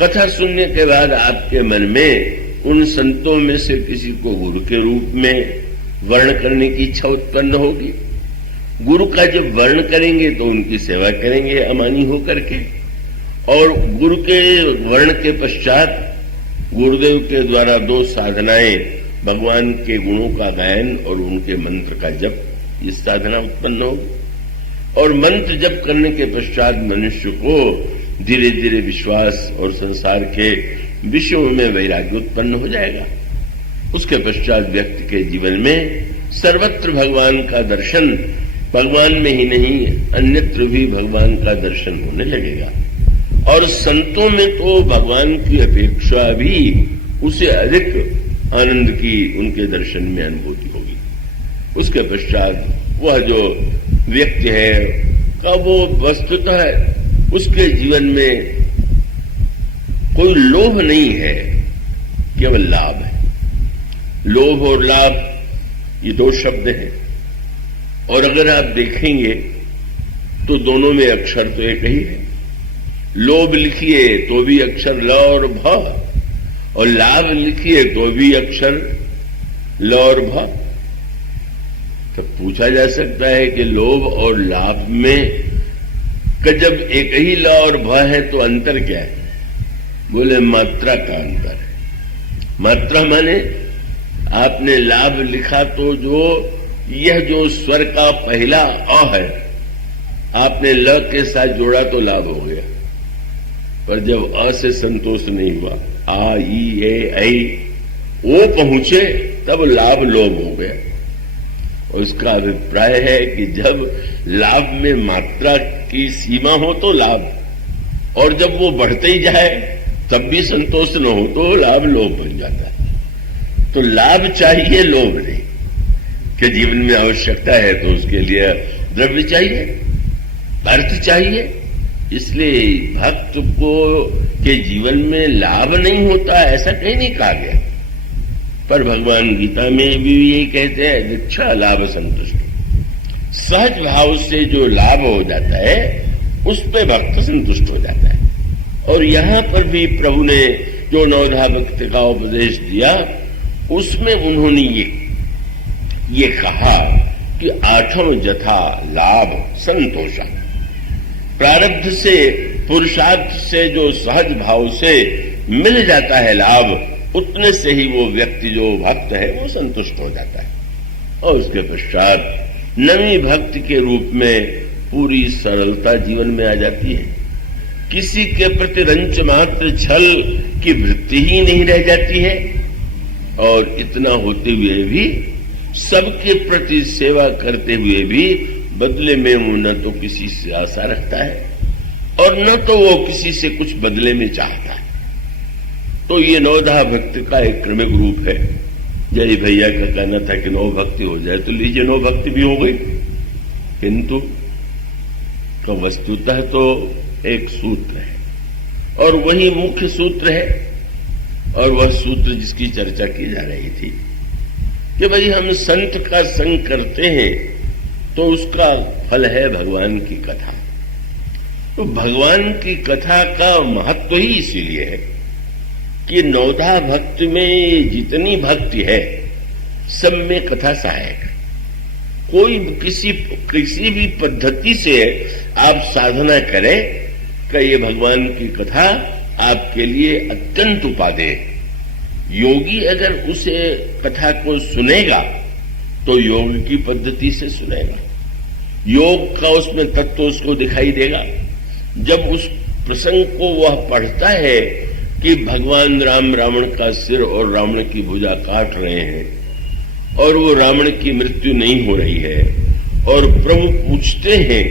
कथा सुनने के बाद आपके मन में उन संतों में से किसी को गुरु के रूप में वर्ण करने की इच्छा उत्पन्न होगी। गुरु का जब वर्ण करेंगे तो उनकी सेवा करेंगे अमानी होकर के, और गुरु के वर्ण के पश्चात गुरुदेव के द्वारा दो साधनाएं, भगवान के गुणों का गायन और उनके मंत्र का जप, इस साधना उत्पन्न होगी। और मंत्र जप करने के पश्चात मनुष्य को धीरे धीरे विश्वास और संसार के विषयों में वैराग्य उत्पन्न हो जाएगा। उसके पश्चात व्यक्ति के जीवन में सर्वत्र भगवान का दर्शन, भगवान में ही नहीं अन्यत्र भी भगवान का दर्शन होने लगेगा। और संतों में तो भगवान की अपेक्षा भी उसे अधिक आनंद की उनके दर्शन में अनुभूति होगी। उसके पश्चात वह जो व्यक्ति है का वो वस्तुतः उसके जीवन में कोई लोभ नहीं है, केवल लाभ है। लोभ और लाभ ये दो शब्द हैं। और अगर आप देखेंगे तो दोनों में अक्षर तो एक ही है। लोभ लिखिए तो भी अक्षर ल और भ, और लाभ लिखिए तो भी अक्षर ल और भ। तो पूछा जा सकता है कि लोभ और लाभ में जब एक ही ल और भ है तो अंतर क्या है? बोले मात्रा का अंतर है। मात्रा माने आपने लाभ लिखा तो जो स्वर का पहला अ है आपने ल के साथ जोड़ा तो लाभ हो गया, पर जब अ से संतोष नहीं हुआ, आ ई ए ऐ ओ पहुंचे तब लाभ लोभ हो गया। और उसका अभिप्राय है कि जब लाभ में मात्रा की सीमा हो तो लाभ, और जब वो बढ़ते ही जाए तब भी संतोष न हो तो लाभ लोभ बन जाता है। तो लाभ चाहिए, लोभ नहीं। कि जीवन में आवश्यकता है तो उसके लिए द्रव्य चाहिए, अर्थ चाहिए। इसलिए भक्त को के जीवन में लाभ नहीं होता ऐसा कहीं नहीं कहा गया, पर भगवान गीता में भी यही कहते हैं, इच्छा लाभ संतुष्टि। सहज भाव से जो लाभ हो जाता है उस पे भक्त संतुष्ट हो जाता है। और यहां पर भी प्रभु ने जो नवधा भक्ति का उपदेश दिया उसमें उन्होंने ये कहा कि आठम जथा लाभ संतोषा। प्रारब्ध से पुरुषार्थ से जो सहज भाव से मिल जाता है लाभ, उतने से ही वो व्यक्ति जो भक्त है वो संतुष्ट हो जाता है। और उसके पश्चात नवी भक्ति के रूप में पूरी सरलता जीवन में आ जाती है। किसी के प्रति रंच मात्र छल की वृत्ति ही नहीं रह जाती है, और इतना होते हुए भी सबके प्रति सेवा करते हुए भी बदले में वो न तो किसी से आशा रखता है और न तो वो किसी से कुछ बदले में चाहता है। तो ये नवधा भक्ति का एक क्रमिक रूप है। जय भैया का कहना था कि नव भक्ति हो जाए तो लीजिए नव भक्ति भी हो गई, किंतु तो वस्तुतः तो एक सूत्र है और वही मुख्य सूत्र है। और वह सूत्र जिसकी चर्चा की जा रही थी कि भाई हम संत का संग करते हैं तो उसका फल है भगवान की कथा। तो भगवान की कथा का महत्व ही इसीलिए है कि नवधा भक्ति में जितनी भक्ति है सब में कथा सहायक। कोई किसी भी पद्धति से आप साधना करें कि ये भगवान की कथा आपके लिए अत्यंत उपादेय। योगी अगर उसे कथा को सुनेगा तो योग की पद्धति से सुनेगा, योग का उसमें तत्व उसको दिखाई देगा। जब उस प्रसंग को वह पढ़ता है कि भगवान राम रावण का सिर और रावण की भुजा काट रहे हैं और वो रावण की मृत्यु नहीं हो रही है, और प्रभु पूछते हैं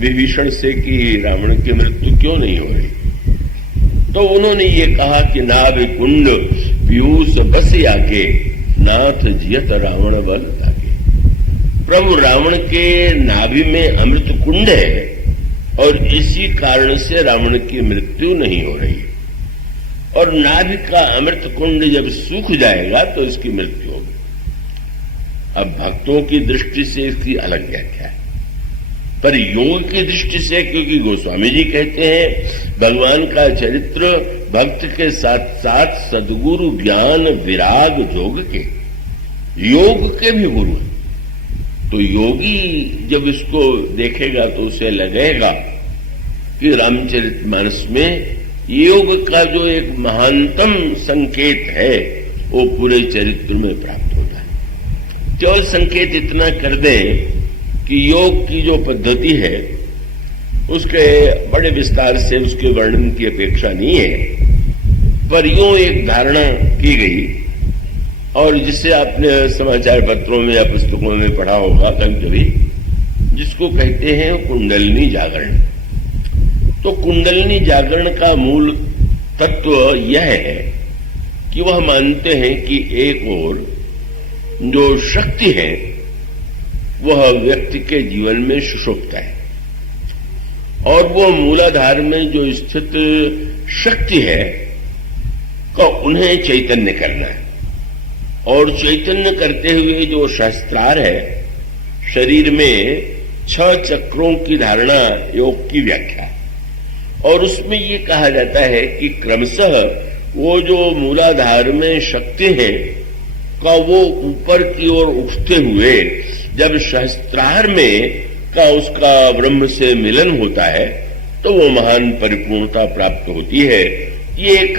विभीषण से कि रावण की मृत्यु क्यों नहीं हो रही, तो उन्होंने ये कहा कि नाभ कुंड पीयूष बस आके नाथ जियत रावण बल ताके। प्रभु रावण के नाभि में अमृत कुंड है और इसी कारण से रावण की मृत्यु नहीं हो रही, और नाभि का अमृत कुंड जब सूख जाएगा तो इसकी मृत्यु होगी। अब भक्तों की दृष्टि से इसकी अलग व्याख्या है, पर योग की दृष्टि से, क्योंकि गोस्वामी जी कहते हैं भगवान का चरित्र भक्त के साथ साथ सद्गुरु ज्ञान विराग जोग के, योग के भी गुरु। तो योगी जब इसको देखेगा तो उसे लगेगा कि रामचरितमानस में योग का जो एक महानतम संकेत है वो पूरे चरित्र में प्राप्त होता है। केवल संकेत इतना कर दें कि योग की जो पद्धति है उसके बड़े विस्तार से उसके वर्णन की अपेक्षा नहीं है, पर यूं एक धारणा की गई, और जिसे आपने समाचार पत्रों में या पुस्तकों में पढ़ा होगा कभी, जिसको कहते हैं कुंडलिनी जागरण। तो कुंडलिनी जागरण का मूल तत्व यह है कि वह मानते हैं कि एक ओर जो शक्ति है वह व्यक्ति के जीवन में सुषुप्त है, और वो मूलाधार में जो स्थित शक्ति है का उन्हें चैतन्य करना है, और चैतन्य करते हुए जो शास्त्रार है, शरीर में 6 चक्रों की धारणा योग की व्याख्या, और उसमें ये कहा जाता है कि क्रमशः वो जो मूलाधार में शक्ति है का वो ऊपर की ओर उठते हुए जब सहस्त्रार में का उसका ब्रह्म से मिलन होता है तो वो महान परिपूर्णता प्राप्त होती है। ये एक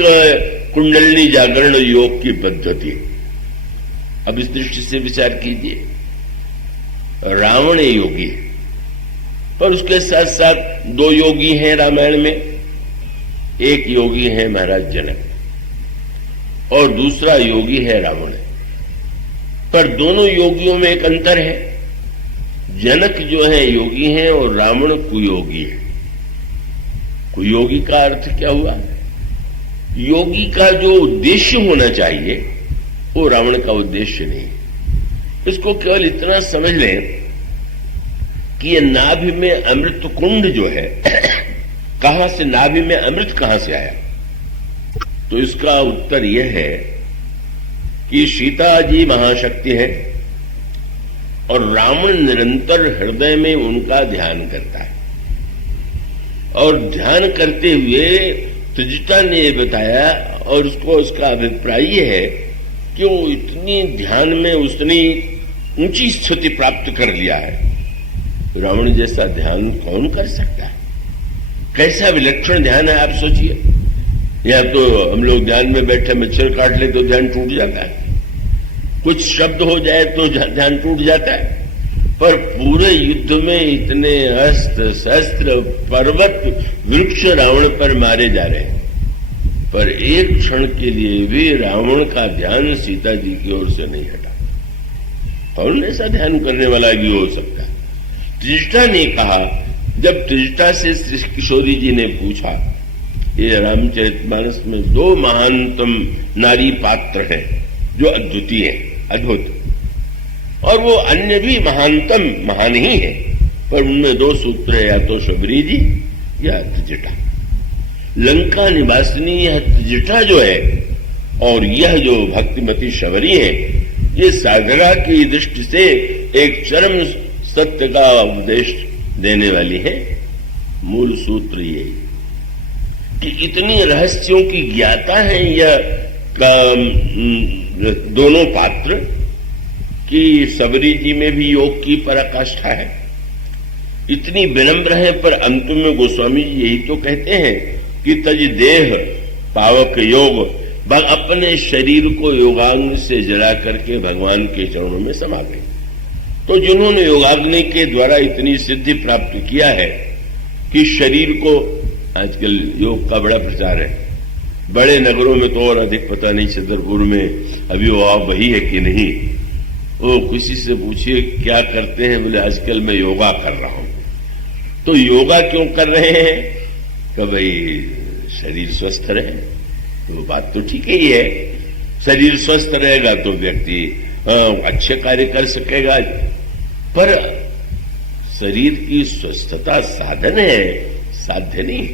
कुंडलिनी जागरण योग की पद्धति। अब इस दृष्टि से विचार कीजिए, रावण योगी है, पर उसके साथ साथ 2 योगी हैं रामायण में। एक योगी है महाराज जनक और दूसरा योगी है रावण। पर दोनों योगियों में एक अंतर है। जनक जो है योगी है और रावण कुयोगी है। कुयोगी का अर्थ क्या हुआ? योगी का जो उद्देश्य होना चाहिए वो रावण का उद्देश्य नहीं। इसको केवल इतना समझ लें कि ये नाभि में अमृत कुंड जो है कहां से, नाभि में अमृत कहां से आया? तो इसका उत्तर यह है कि सीता जी महाशक्ति है और रावण निरंतर हृदय में उनका ध्यान करता है। और ध्यान करते हुए त्रिजटा ने ये बताया और उसका अभिप्राय ये है कि वो इतनी ध्यान में उसने ऊंची स्थिति प्राप्त कर लिया है। रावण जैसा ध्यान कौन कर सकता है? कैसा विलक्षण ध्यान है आप सोचिए। या तो हम लोग ध्यान में बैठे मच्छर काट ले तो ध्यान टूट जाता है, कुछ शब्द हो जाए तो ध्यान टूट जाता है, पर पूरे युद्ध में इतने अस्त्र शस्त्र पर्वत वृक्ष रावण पर मारे जा रहे हैं, पर एक क्षण के लिए भी रावण का ध्यान सीता जी की ओर से नहीं हटा। कौन ऐसा ध्यान करने वाला भी हो सकता है? त्रिजटा ने कहा, जब त्रिजटा से श्री किशोरी जी ने पूछा, ये रामचरितमानस में 2 महानतम नारी पात्र हैं जो अद्वितीय है, अद्भुत, और वो अन्य भी महानतम महान ही है, पर उनमें 2 सूत्र है, या तो शबरी जी या त्रिजटा। लंका निवासिनी यह त्रिजटा जो है और यह जो भक्तिमती शबरी है, ये साधना की दृष्टि से एक चरम सत्य का उपदेश देने वाली है। मूल सूत्र यही कि इतनी रहस्यों की ज्ञाता है यह दोनों पात्र कि सबरी जी में भी योग की पराकाष्ठा है। इतनी विनम्र है, पर अंत में गोस्वामी जी यही तो कहते हैं कि तज देह पावक योग, अपने शरीर को योगाग्नि से जला करके भगवान के चरणों में समा गए। तो जिन्होंने योगाग्नि के द्वारा इतनी सिद्धि प्राप्त किया है कि शरीर को, आजकल योग का बड़ा प्रचार है, बड़े नगरों में तो और अधिक, पता नहीं छतरपुर में अभी वो वही है कि नहीं। वो किसी से पूछिए क्या करते हैं, बोले आजकल मैं योगा कर रहा हूं। तो योगा क्यों कर रहे हैं? कि भाई शरीर स्वस्थ रहे। वो बात तो ठीक ही है, शरीर स्वस्थ रहेगा तो व्यक्ति अच्छे कार्य कर सकेगा, पर शरीर की स्वस्थता साधन है, साध्य नहीं।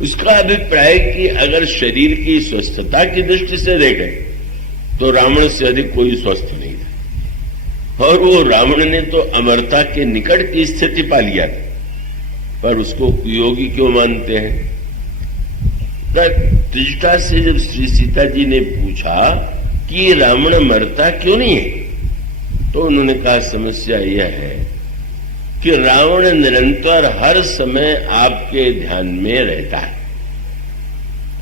उसका अभिप्राय कि अगर शरीर की स्वस्थता की दृष्टि से देखें तो रावण से अधिक कोई स्वस्थ नहीं था, और वो रावण ने तो अमरता के निकट की स्थिति पा लिया था, पर उसको कुयोगी क्यों मानते हैं? त्रिजटा से जब श्री सीता जी ने पूछा कि रावण मरता क्यों नहीं है, तो उन्होंने कहा समस्या यह है कि रावण निरंतर हर समय आपके ध्यान में रहता है,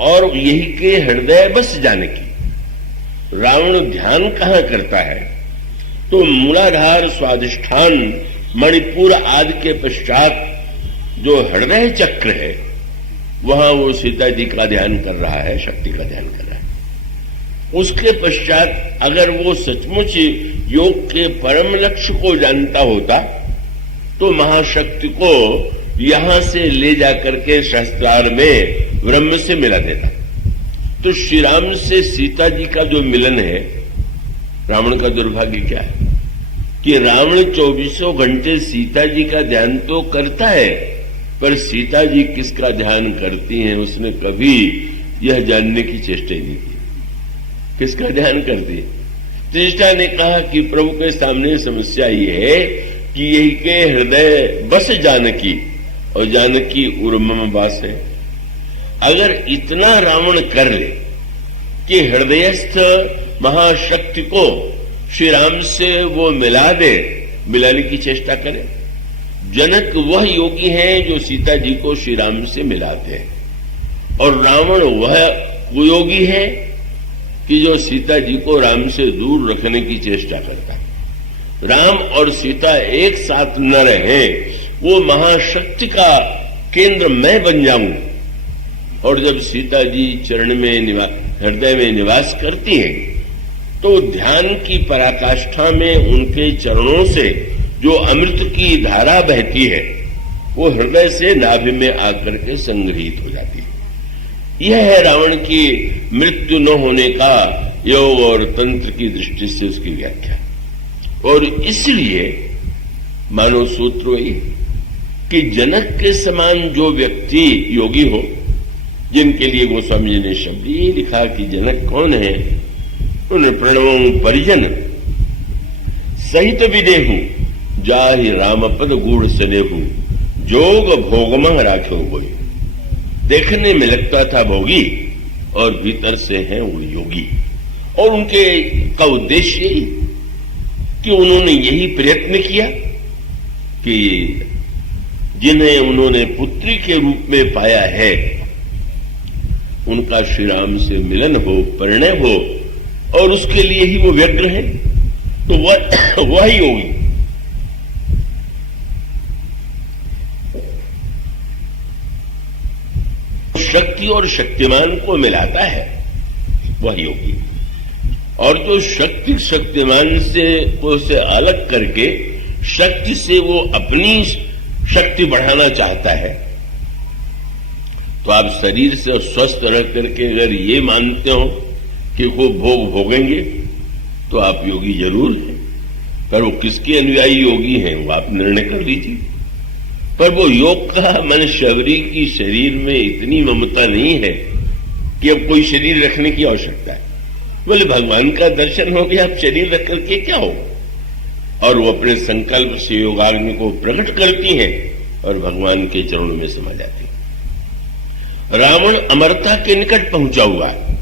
और यही के हृदय बस जाने की। रावण ध्यान कहां करता है? तो मूलाधार स्वाधिष्ठान मणिपुर आदि के पश्चात जो हृदय चक्र है, वहां वो सीता जी का ध्यान कर रहा है, शक्ति का ध्यान कर रहा है। उसके पश्चात अगर वो सचमुच योग के परम लक्ष्य को जानता होता तो महाशक्ति को यहां से ले जाकर के सहस्त्रार में ब्रह्म से मिला देता। तो श्री राम से सीता जी का जो मिलन है, रावण का दुर्भाग्य क्या है कि रावण 24 घंटे सीता जी का ध्यान तो करता है, पर सीता जी किसका ध्यान करती हैं उसने कभी यह जानने की चेष्टा नहीं की। किसका ध्यान करती है? त्रिष्ठा ने कहा कि प्रभु के सामने समस्या ये है कि यही के हृदय बस जानकी और जानकी उर्मम वास है। अगर इतना रावण कर ले कि हृदयस्थ महाशक्ति को श्री राम से वो मिला दे, मिलाने की चेष्टा करे। जनक वह योगी हैं जो सीता जी को श्री राम से मिलाते हैं और रावण वह योगी है कि जो सीता जी को राम से दूर रखने की चेष्टा करता है। राम और सीता एक साथ न रहे, वो महाशक्ति का केंद्र मैं बन जाऊं और जब सीता जी चरण में हृदय में निवास करती हैं तो ध्यान की पराकाष्ठा में उनके चरणों से जो अमृत की धारा बहती है वो हृदय से नाभि में आकर के संग्रहित हो जाती है। यह है रावण की मृत्यु न होने का योग और तंत्र की दृष्टि से उसकी व्याख्या। और इसलिए मानव सूत्र वही कि जनक के समान जो व्यक्ति योगी हो, जिनके लिए गोस्वामी जी ने शब्द ये लिखा कि जनक कौन है, उन प्रणवों परिजन सहित विदेहू जाहि रामपद गूढ़ सनेहू जोग भोगमह राख्यो गोई। देखने में लगता था भोगी और भीतर से है वो योगी। और उनके का उद्देश्य यही कि उन्होंने यही प्रयत्न किया कि जिन्हें उन्होंने पुत्री के रूप में पाया है उनका श्री राम से मिलन हो, परिणय हो, और उसके लिए ही वो व्यग्र है। तो वह ही होगी। शक्ति और शक्तिमान को मिलाता है वह योगी। और जो शक्ति शक्तिमान से अलग करके शक्ति से वो अपनी शक्ति बढ़ाना चाहता है, तो आप शरीर से स्वस्थ रह करके अगर ये मानते हो कि वो भोग भोगेंगे तो आप योगी जरूर हैं। पर वो किसके अनुयायी योगी हैं वो आप निर्णय कर लीजिए। पर वो योग का मन शबरी की शरीर में इतनी ममता नहीं है कि अब कोई शरीर रखने की आवश्यकता है। बोले भगवान का दर्शन हो गया, अब शरीर रख करके क्या हो। और वो अपने संकल्प से योगाग्नि को प्रकट करती हैं और भगवान के चरणों में समा जाती है। रावण अमरता के निकट पहुंचा हुआ है,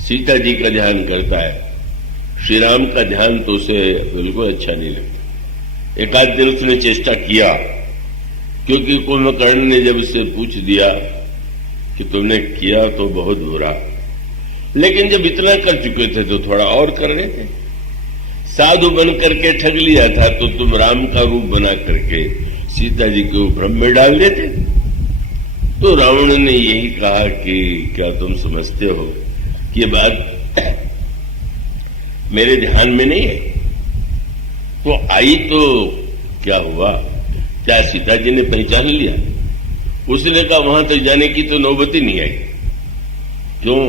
सीता जी का ध्यान करता है, श्री राम का ध्यान तो उसे बिल्कुल अच्छा नहीं लगता। एक आध दिन उसने चेष्टा किया, क्योंकि कुंभकर्ण ने जब उससे पूछ दिया कि तुमने किया तो बहुत बुरा, लेकिन जब इतना कर चुके थे तो थोड़ा और कर रहे थे। साधु बन करके ठग लिया था तो तुम राम का रूप बना करके सीता जी को भ्रम में डाल देते। तो रावण ने यही कहा कि क्या तुम समझते हो कि ये बात मेरे ध्यान में नहीं है। तो आई तो क्या हुआ, क्या सीता जी ने पहचान लिया? उसने कहा वहां तक जाने की तो नौबत ही नहीं आई। क्यों?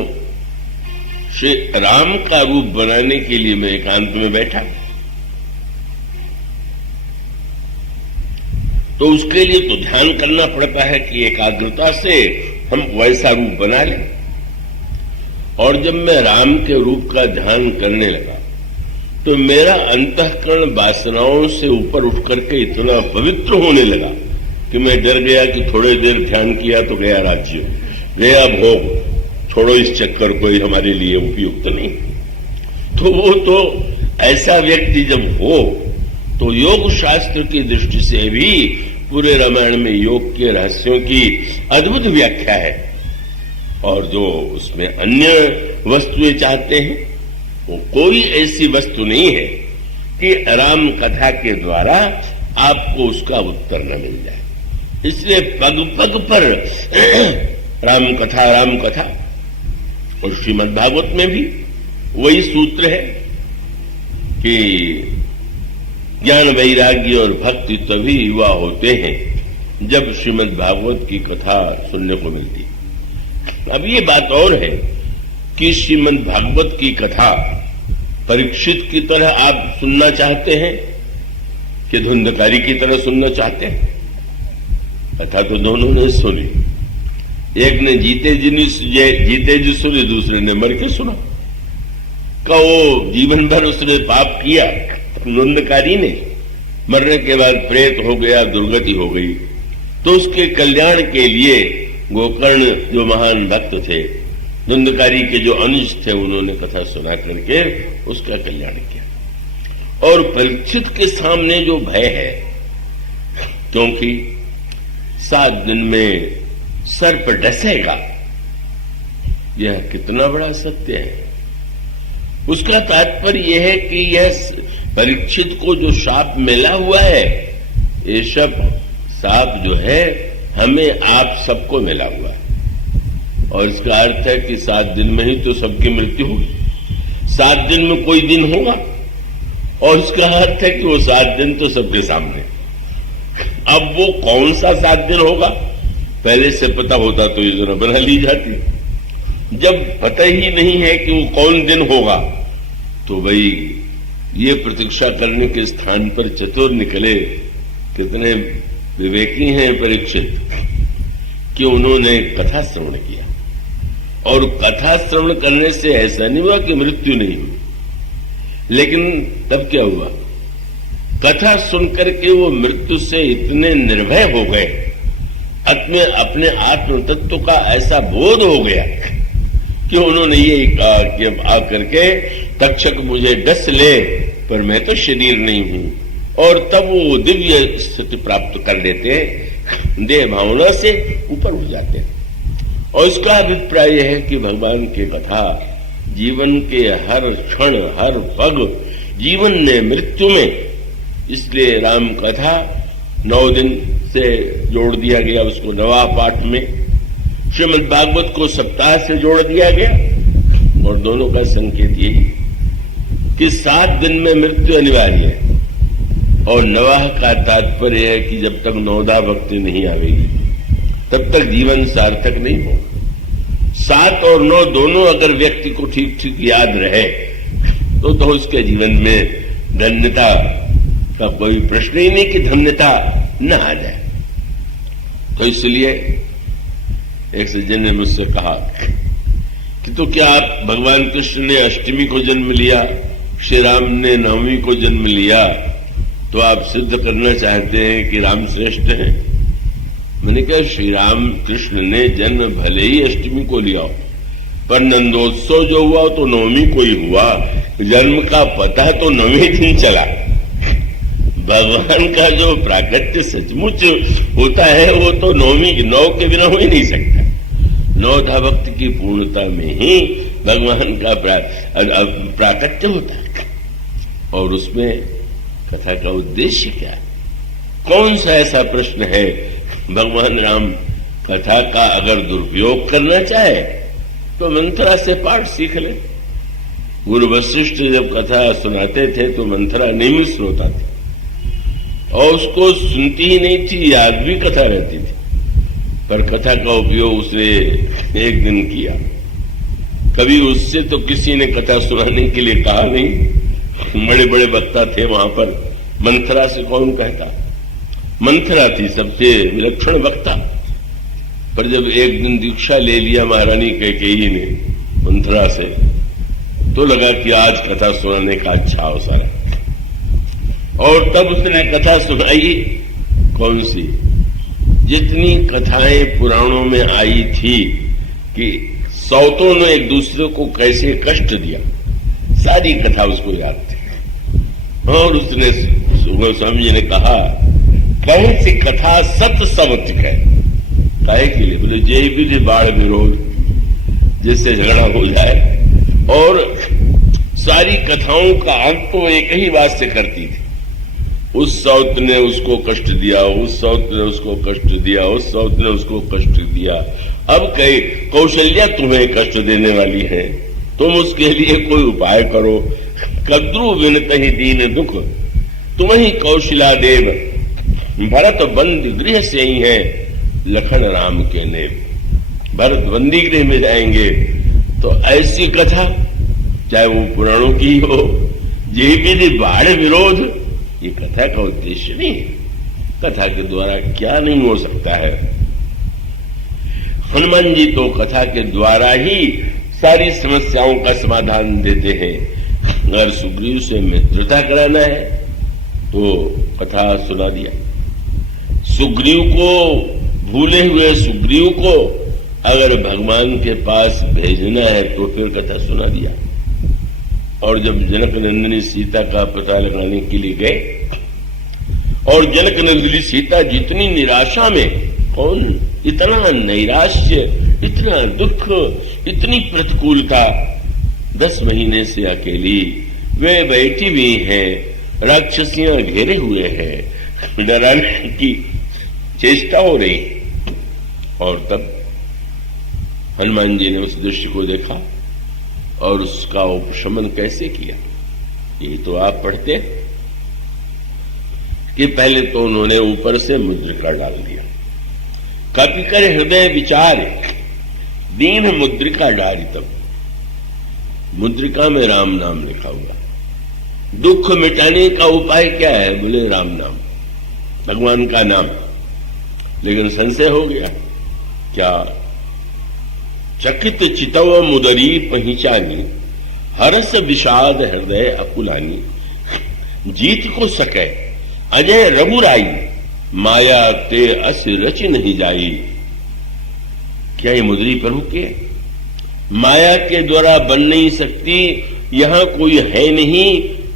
श्री राम का रूप बनाने के लिए मैं एकांत में बैठा, तो उसके लिए तो ध्यान करना पड़ता है कि एकाग्रता से हम वैसा रूप बना लें। और जब मैं राम के रूप का ध्यान करने लगा तो मेरा अंतःकरण वासनाओं से ऊपर उठ करके इतना पवित्र होने लगा कि मैं डर गया कि थोड़ी देर ध्यान किया तो गया राज्य, गया भोग, छोड़ो इस चक्कर को, हमारे लिए उपयुक्त नहीं। तो वो तो ऐसा व्यक्ति जब हो तो योग शास्त्र की दृष्टि से भी पूरे रामायण में योग के रहस्यों की अद्भुत व्याख्या है। और जो उसमें अन्य वस्तुएं चाहते हैं वो कोई ऐसी वस्तु नहीं है कि राम कथा के द्वारा आपको उसका उत्तर न मिल जाए। इसलिए पग पग पर राम कथा। और श्रीमद् भागवत में भी वही सूत्र है कि ज्ञान वैराग्य और भक्ति तभी युवा होते हैं जब श्रीमद् भागवत की कथा सुनने को मिलती। अब ये बात और है कि श्रीमद् भागवत की कथा परीक्षित की तरह आप सुनना चाहते हैं कि धुंधकारी की तरह सुनना चाहते हैं? कथा तो दोनों ने सुनी, एक ने जीते जी सुनी, दूसरे ने मर के सुना। का वो जीवन भर उसने पाप किया, धुंधकारी ने मरने के बाद प्रेत हो गया, दुर्गति हो गई, तो उसके कल्याण के लिए गोकर्ण जो महान भक्त थे, धुंधकारी के जो अनुज थे, उन्होंने कथा सुना करके उसका कल्याण किया। और परीक्षित के सामने जो भय है, क्योंकि 7 दिन में सर्प डसेगा, यह कितना बड़ा सत्य है। उसका तात्पर्य यह है कि यह परीक्षित को जो शाप मिला हुआ है, ये शाप जो है हमें आप सबको मिला हुआ है। और इसका अर्थ है कि 7 दिन में ही तो सबकी मृत्यु होगी। 7 दिन में कोई दिन होगा, और इसका अर्थ है कि वो 7 दिन तो सबके सामने। अब वो कौन सा 7 दिन होगा, पहले से पता होता तो योजना बना ली जाती। जब पता ही नहीं है कि वो कौन दिन होगा, तो भाई ये प्रतीक्षा करने के स्थान पर चतुर निकले। कितने विवेकी हैं परीक्षित कि उन्होंने कथा श्रवण किया, और कथा श्रवण करने से ऐसा नहीं हुआ कि मृत्यु नहीं हुई, लेकिन तब क्या हुआ, कथा सुनकर के वो मृत्यु से इतने निर्भय हो गए, अपने आत्म तत्व का ऐसा बोध हो गया कि उन्होंने ये कहा कि अब आकर के तक्षक मुझे डस ले, पर मैं तो शरीर नहीं हूं। और तब वो दिव्य स्थिति प्राप्त कर लेते हैं, देह भावना से ऊपर हो जाते हैं। और इसका अभिप्राय यह है कि भगवान की कथा जीवन के हर क्षण, हर पग, जीवन ने मृत्यु में, इसलिए राम कथा 9 दिन से जोड़ दिया गया, उसको नवा पाठ में। श्रीमद् भागवत को सप्ताह से जोड़ दिया गया, और दोनों का संकेत यही कि 7 दिन में मृत्यु अनिवार्य है। और नवाह का तात्पर्य है कि जब तक नवदा भक्ति नहीं आवेगी तब तक जीवन सार्थक नहीं होगा। 7 और 9 दोनों अगर व्यक्ति को ठीक ठीक याद रहे तो उसके जीवन में धन्यता का कोई प्रश्न ही नहीं कि धन्यता न आ जाए। तो इसलिए एक सज्जन ने मुझसे कहा कि तो क्या आप, भगवान कृष्ण ने अष्टमी को जन्म लिया, श्री राम ने 9वीं को जन्म लिया, तो आप सिद्ध करना चाहते हैं कि राम श्रेष्ठ हैं? मैंने कहा श्री राम कृष्ण ने जन्म भले ही अष्टमी को लिया, पर नंदोत्सव जो हुआ तो 9वीं को ही हुआ, जन्म का पता तो 9वें दिन चला। भगवान का जो प्राकट्य सचमुच होता है वो तो 9 के बिना हो ही नहीं सकता। 9 भक्ति की पूर्णता में ही भगवान का प्राकट्य होता है। और उसमें कथा का उद्देश्य क्या है? कौन सा ऐसा प्रश्न है? भगवान राम कथा का अगर दुरुपयोग करना चाहे तो मंथरा से पाठ सीख ले। गुरु वशिष्ठ जब कथा सुनाते थे तो मंथरा नियमित श्रोता थी, और उसको सुनती ही नहीं थी, याद भी कथा रहती थी, पर कथा का उपयोग उसने एक दिन किया। कभी उससे तो किसी ने कथा सुनाने के लिए कहा नहीं। बड़े बड़े वक्ता थे वहां पर, मंथरा से कौन कहता? मंथरा थी सबसे विलक्षण वक्ता। पर जब एक दिन दीक्षा ले लिया महारानी कैकेयी ने मंथरा से, तो लगा कि आज कथा सुनाने का अच्छा अवसर है। और तब उसने कथा सुनाई। कौन सी? जितनी कथाएं पुराणों में आई थी कि सौतों ने एक दूसरे को कैसे कष्ट दिया, सारी कथा उसको याद थी। और उसने गोस्वामी जी ने कहा, कौन सी कथा सत समझ है? काहे के लिए? बोले जय विधि बाढ़ विरोध, जिससे झगड़ा हो जाए। और सारी कथाओं का अंत तो एक ही बात से करती थी, उस सौत ने उसको कष्ट दिया, उस सौत ने उसको कष्ट दिया, उस सौत ने उसको कष्ट दिया। अब कई कौशल्या तुम्हें कष्ट देने वाली है, तुम उसके लिए कोई उपाय करो। कद्रु विनत ही दीन दुख, तुम ही कौशला देव, भरत बंदी गृह से ही है लखन राम के नेव। भरत बंदी गृह में जाएंगे तो ऐसी कथा, चाहे वो पुराणों की हो, ये विधि बाढ़ विरोध, ये कथा का उद्देश्य नहीं है। कथा के द्वारा क्या नहीं हो सकता है। हनुमान जी तो कथा के द्वारा ही सारी समस्याओं का समाधान देते हैं। अगर सुग्रीव से मित्रता कराना है तो कथा सुना दिया। सुग्रीव को, भूले हुए सुग्रीव को अगर भगवान के पास भेजना है तो फिर कथा सुना दिया। और जब जनक नंदिनी सीता का पता लगाने के लिए गए और जनक नंदिनी सीता जितनी निराशा में, कौन इतना नैराश्य, इतना दुख, इतनी प्रतिकूलता, 10 महीने से अकेली वे बैठी हुई हैं, राक्षसियां घेरे हुए हैं, डराने की चेष्टा हो रही। और तब हनुमान जी ने उस दृश्य को देखा और उसका उपशमन कैसे किया, ये तो आप पढ़ते कि पहले तो उन्होंने ऊपर से मुद्रिका डाल दिया। कपि कर हृदय विचार दीन मुद्रिका डारी, तब मुद्रिका में राम नाम लिखा हुआ। दुख मिटाने का उपाय क्या है? बोले राम नाम, भगवान का नाम। लेकिन संशय हो गया, क्या? चकित चितव मुदरी पहचानी, हरस विषाद हृदय अकुलानी, जीत को सके अजय रघुराई, माया ते अस रच नहीं जाई। क्या ये मुदरी प्रभु के माया के द्वारा बन नहीं सकती, यहां कोई है नहीं,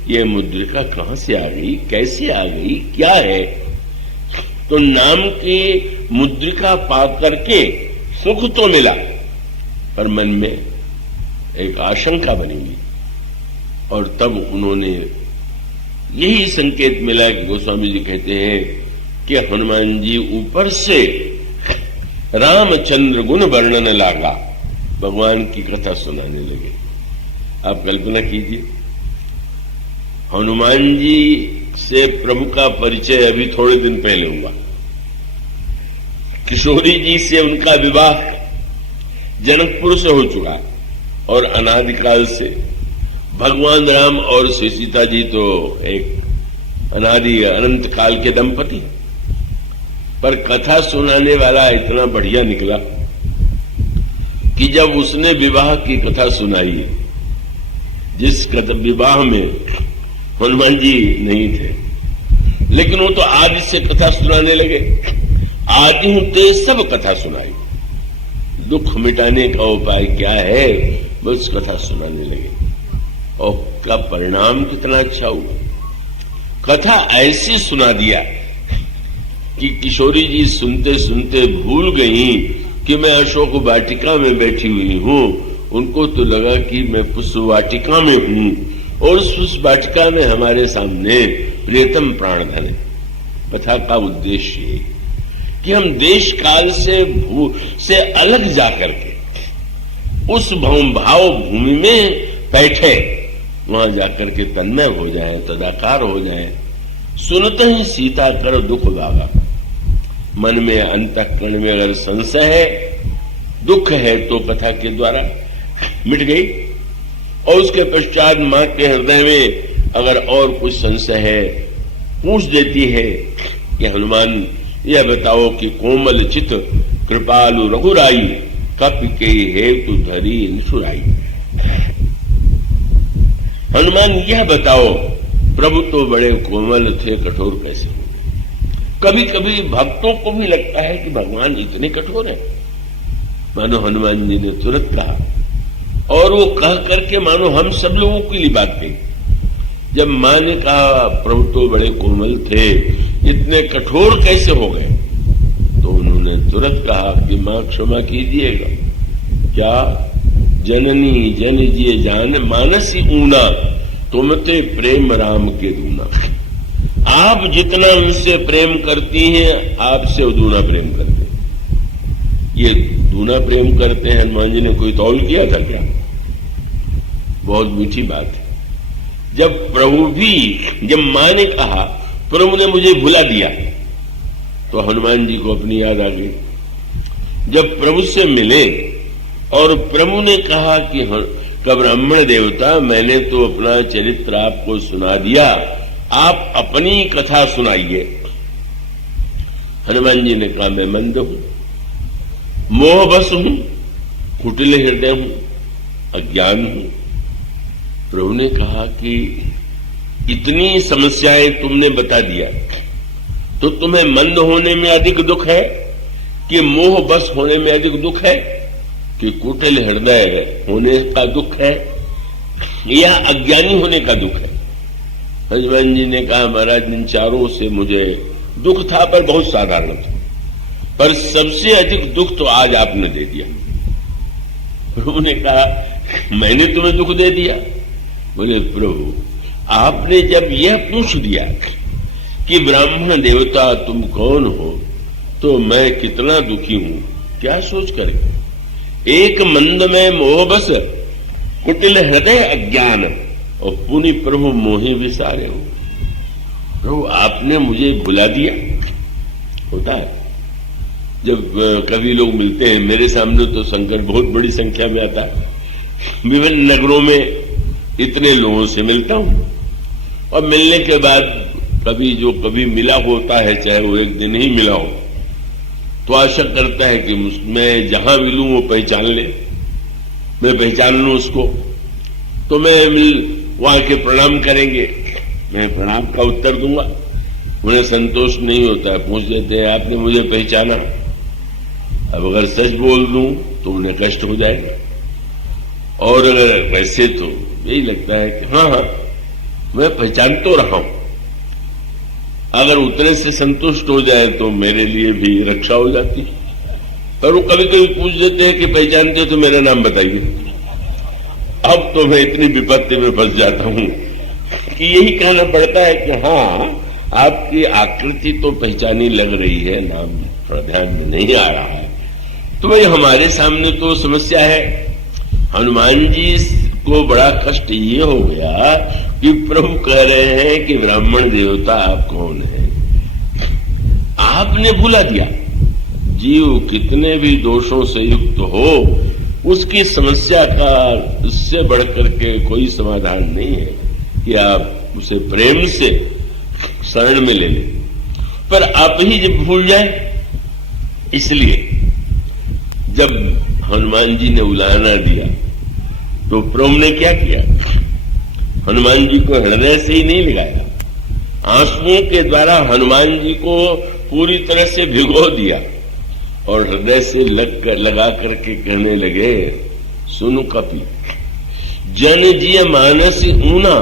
ये मुद्रिका कहां से आ गई, कैसे आ गई, क्या है? तो नाम की मुद्रिका पा करके सुख तो मिला, पर मन में एक आशंका बनी हुई। और तब उन्होंने यही संकेत मिला कि गोस्वामी जी कहते हैं कि हनुमान जी ऊपर से रामचंद्र गुण वर्णन लागा, भगवान की कथा सुनाने लगे। आप कल्पना कीजिए, हनुमान जी से प्रभु का परिचय अभी थोड़े दिन पहले हुआ, किशोरी जी से उनका विवाह जनकपुर से हो चुका, और अनादिकाल से भगवान राम और श्री सीता जी तो एक अनादि अनंत काल के दंपति। पर कथा सुनाने वाला इतना बढ़िया निकला कि जब उसने विवाह की कथा सुनाई, जिस विवाह में हनुमान जी नहीं थे, लेकिन वो तो आदि से कथा सुनाने लगे। आदि ते सब कथा सुनाई, दुख मिटाने का उपाय क्या है, बस कथा सुनाने लगे। और का परिणाम कितना अच्छा हुआ। कथा ऐसी सुना दिया कि किशोरी जी सुनते सुनते भूल गई कि मैं अशोक वाटिका में बैठी हुई हूं। उनको तो लगा कि मैं पुष्प वाटिका में हूं, और उस पुष्प वाटिका में हमारे सामने प्रियतम प्राणधन है। कथा का उद्देश्य है कि हम देश काल से अलग जाकर के उस भाव भूमि में बैठे, वहां जाकर के तन्मय हो जाए, तदाकार हो जाए। सुनते ही सीता कर दुख भागा। मन में, अंतःकरण में अगर संशय है, दुख है, तो कथा के द्वारा मिट गई। और उसके पश्चात मां के हृदय में अगर और कुछ संशय है, पूछ देती है कि हनुमान यह बताओ कि कोमल चित कृपालु रघुराई, कपि के हेतु धरी इंसुराई। हनुमान यह बताओ, प्रभु तो बड़े कोमल थे, कठोर कैसे हो? कभी कभी भक्तों को भी लगता है कि भगवान इतने कठोर हैं। मानो हनुमान जी ने तुरंत कहा, और वो कह करके मानो हम सब लोगों के लिए बात कही। जब मां ने कहा प्रभु तो बड़े कोमल थे, इतने कठोर कैसे हो गए, तो उन्होंने तुरंत कहा कि मां क्षमा कीजिएगा। क्या? जननी जन जिए जान, मानसी ऊना, तुमते प्रेम राम के दूना। आप जितना उनसे प्रेम करती हैं, आपसे वो दूना प्रेम करते हैं। ये दूना प्रेम करते हैं, हनुमान जी ने कोई तौल किया था क्या? बहुत मीठी बात है। जब प्रभु भी, जब मां ने कहा प्रभु ने मुझे भुला दिया, तो हनुमान जी को अपनी याद आ गई। जब प्रभु से मिले और प्रभु ने कहा कि ब्राह्मण देवता, मैंने तो अपना चरित्र आपको सुना दिया, आप अपनी कथा सुनाइए। हनुमान जी ने कहा मैं मंद हूं, मोहबस हूं, कुटिल हृदय हूं, अज्ञान हूं। प्रभु ने कहा कि इतनी समस्याएं तुमने बता दिया, तो तुम्हें मंद होने में अधिक दुख है कि मोह बस होने में अधिक दुख है, कि कुटिल हृदय होने का दुख है या अज्ञानी होने का दुख है? हनुमान जी ने कहा, महाराज इन चारों से मुझे दुख था, पर बहुत साधारण था, पर सबसे अधिक दुख तो आज आपने दे दिया। प्रभु ने कहा, मैंने तुम्हें दुख दे दिया? बोले, प्रभु आपने जब यह पूछ दिया कि ब्राह्मण देवता तुम कौन हो, तो मैं कितना दुखी हूं, क्या सोच कर? एक मंद में मोह बस, कुटिल हृदय अज्ञान, और पुनि प्रभु मोहि विसारे हो। प्रभु आपने मुझे भुला दिया। होता है जब कभी लोग मिलते हैं, मेरे सामने तो शंकर बहुत बड़ी संख्या में आता है, विभिन्न नगरों में इतने लोगों से मिलता हूं, और मिलने के बाद कभी मिला होता है, चाहे वो एक दिन ही मिला हो, तो आशा करता है कि मैं जहां मिलूं वो पहचान ले, मैं पहचान लूं उसको, तो मैं वहां के प्रणाम करेंगे, मैं प्रणाम का उत्तर दूंगा। उन्हें संतोष नहीं होता है, पूछ देते हैं आपने मुझे पहचाना? अब अगर सच बोल दूं तो उन्हें कष्ट हो जाएगा, और अगर वैसे तो यही लगता है कि हाँ मैं पहचान तो रहा हूं। अगर उतने से संतुष्ट हो जाए तो मेरे लिए भी रक्षा हो जाती है। पर वो कभी कभी पूछ देते हैं कि पहचानते तो मेरा नाम बताइए। अब तो मैं इतनी विपत्ति में फंस जाता हूं कि यही कहना पड़ता है कि हाँ आपकी आकृति तो पहचानी लग रही है, नाम थोड़ा ध्यान में नहीं आ रहा है। तो भाई हमारे सामने तो समस्या है। हनुमान जी को बड़ा कष्ट ये हो गया कि प्रभु कह रहे हैं कि ब्राह्मण देवता आप कौन है, आपने भुला दिया। जीव कितने भी दोषों से युक्त हो, उसकी समस्या का इससे बढ़कर के कोई समाधान नहीं है कि आप उसे प्रेम से शरण में ले लें, पर आप ही जब भूल जाए। इसलिए जब हनुमान जी ने उलाहना दिया तो प्रभु ने क्या किया? हनुमान जी को हृदय से ही नहीं लगाया, आंसुओं के द्वारा हनुमान जी को पूरी तरह से भिगो दिया और हृदय से लगा करके कहने लगे, सुनो कपि जन जिय मानस ऊना,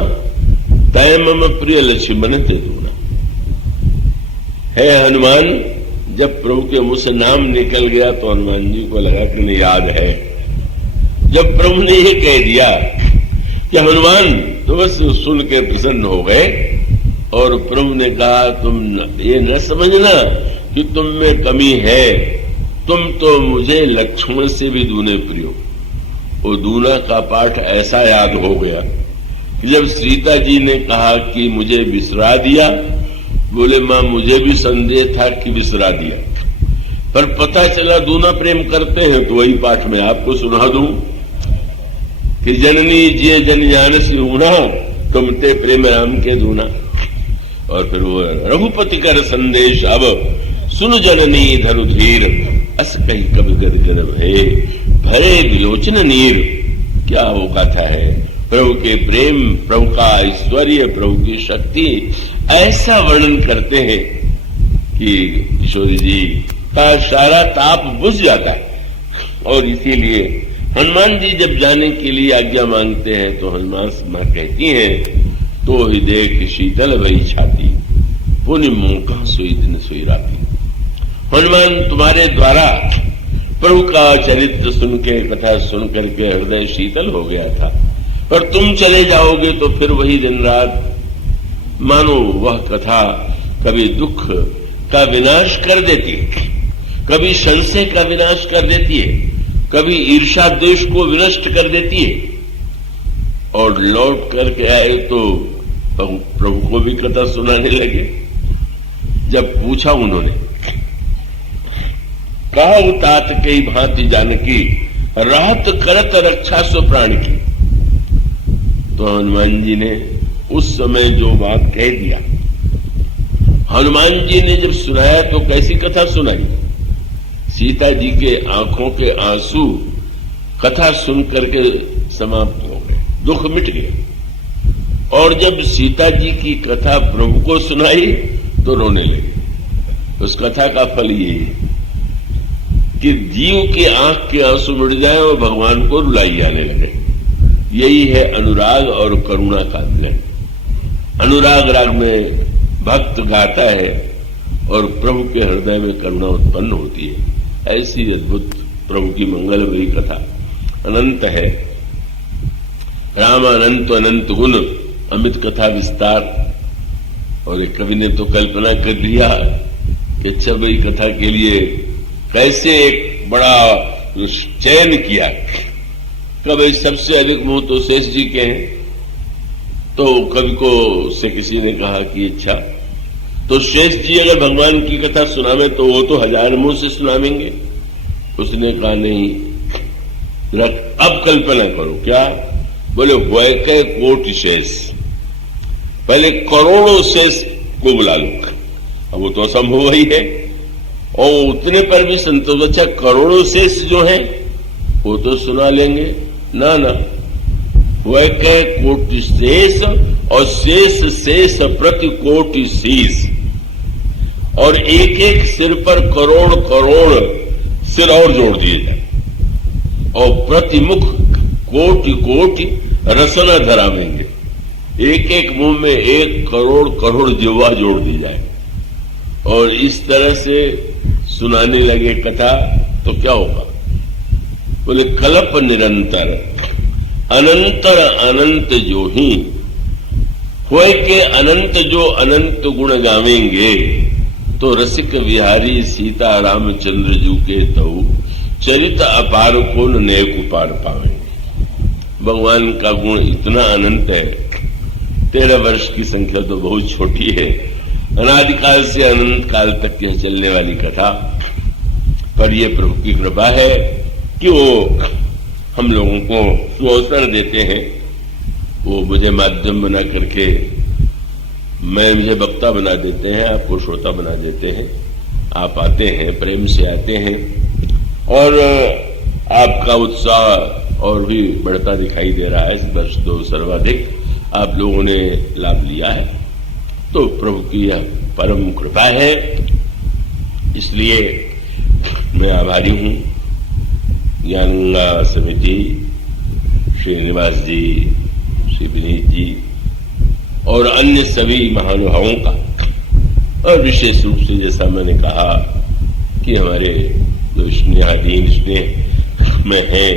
तय मम प्रिय लक्ष्मण ते दूना। है हनुमान, जब प्रभु के मुंह से नाम निकल गया तो हनुमान जी को लगा कि नहीं याद है। जब प्रभु ने ये कह दिया कि हनुमान, तो बस सुन के प्रसन्न हो गए और प्रभु ने कहा, तुम ये न समझना कि तुम में कमी है, तुम तो मुझे लक्ष्मण से भी दूने प्रिय हो। वो दूना का पाठ ऐसा याद हो गया कि जब सीता जी ने कहा कि मुझे बिसरा दिया, बोले मां मुझे भी संदेह था कि बिसरा दिया, पर पता चला दूना प्रेम करते हैं, तो वही पाठ मैं आपको सुना दूं कि जननी जिये जन जानस ऊना, तुम ते प्रेम राम के दूना। और फिर वो रघुपति कर संदेश अब सुन जननी धरु धीर, अस कही कब गद गद भय, भरे विलोचन नीर। क्या वो गाथा है? प्रभु के प्रेम, प्रभु का ऐश्वर्य, प्रभु की शक्ति ऐसा वर्णन करते हैं कि किशोरी जी का सारा ताप बुझ जाता। और इसीलिए हनुमान जी जब जाने के लिए आज्ञा मांगते हैं तो हनुमान मां कहती हैं, तो ही देख शीतल भई छाती, पुनि मौका सोई दिन सोई राती। हनुमान तुम्हारे द्वारा प्रभु का चरित्र सुन के, कथा सुन करके हृदय शीतल हो गया था, पर तुम चले जाओगे तो फिर वही दिन रात मानो वह कथा कभी दुख का विनाश कर देती है, कभी संशय का विनाश कर देती है, कभी ईर्षा द्वेष को विनष्ट कर देती है। और लौट करके आए तो प्रभु को भी कथा सुनाने लगे। जब पूछा उन्होंने, कहा तात कई भांति जानकी, राहत करत रक्षा सो प्राण की। तो हनुमान जी ने उस समय जो बात कह दिया, हनुमान जी ने जब सुनाया तो कैसी कथा सुनाई? सीता जी के आंखों के आंसू कथा सुन करके समाप्त हो गए, दुख मिट गए। और जब सीता जी की कथा प्रभु को सुनाई तो रोने लगे। उस कथा का फल ये है कि जीव की आंख के आंसू मिट जाए और भगवान को रुलाई जाने लगे। यही है अनुराग और करुणा का मिलन। अनुराग राग में भक्त गाता है और प्रभु के हृदय में करुणा उत्पन्न होती है। ऐसी अद्भुत प्रभु की मंगलमयी कथा अनंत है। राम अनंत अनंत गुण अमित कथा विस्तार। और एक कवि ने तो कल्पना कर लिया कि अच्छा भाई कथा के लिए कैसे एक बड़ा चयन किया। कभी सबसे अधिक मुंह तो शेष जी के हैं। तो कवि को से किसी ने कहा कि अच्छा तो शेष जी अगर भगवान की कथा सुनावे तो वो तो 1000 मुंह से सुनावेंगे। उसने कहा नहीं, अब कल्पना करो। क्या बोले? वैके कोटि शेष, पहले करोड़ों शेष को बुला लो। अब वो तो असंभव ही है और उतने पर भी संतोष। अच्छा करोड़ों शेष जो है वो तो सुना लेंगे ना। वैके कोटि शेष और शेष शेष प्रति कोटि शीश। और एक एक सिर पर करोड़ करोड़ सिर और जोड़ दिए जाए और प्रतिमुख कोटि कोटि रसना धरावेंगे। एक एक मुंह में 1 करोड़ करोड़ जिह्वा जोड़ दी जाए और इस तरह से सुनाने लगे कथा तो क्या होगा? बोले कल्प निरंतर अनंतर अनंत जो ही होए के अनंत जो अनंत गुण गावेंगे तो रसिक विहारी सीता रामचंद्र जू के तऊ चरित अपार को नेक उपार पावेंगे। भगवान का गुण इतना अनंत है। 13 वर्ष की संख्या तो बहुत छोटी है। अनादिकाल से अनंत काल तक यह चलने वाली कथा पर यह प्रभु की कृपा है कि वो हम लोगों को सुअवसर देते हैं। वो मुझे माध्यम बना करके मुझे वक्ता बना देते हैं, आपको श्रोता बना देते हैं। आप आते हैं, प्रेम से आते हैं और आपका उत्साह और भी बढ़ता दिखाई दे रहा है। इस वर्ष तो सर्वाधिक आप लोगों ने लाभ लिया है तो प्रभु की यह परम कृपा है। इसलिए मैं आभारी हूं ज्ञानगंगा समिति, श्रीनिवास जी, श्री विनीत जी और अन्य सभी महानुभावों का। और विशेष रूप से जैसा मैंने कहा कि हमारे जो स्नेहाधीन स्नेह में हैं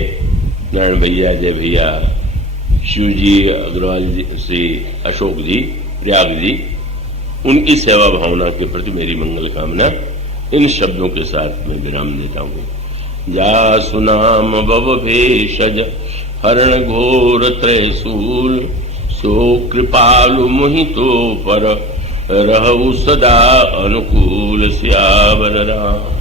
नारायण भैया, जय भैया, शिव जी अग्रवाल जी, श्री अशोक जी, प्रयाग जी, उनकी सेवा भावना के प्रति मेरी मंगल कामना। इन शब्दों के साथ मैं विराम देता हूँ। जा सुनाम बव भेषज हरण घोर त्रयसूल सो कृपालु मोहितो पर रहु सदा अनुकूल सियावर राम।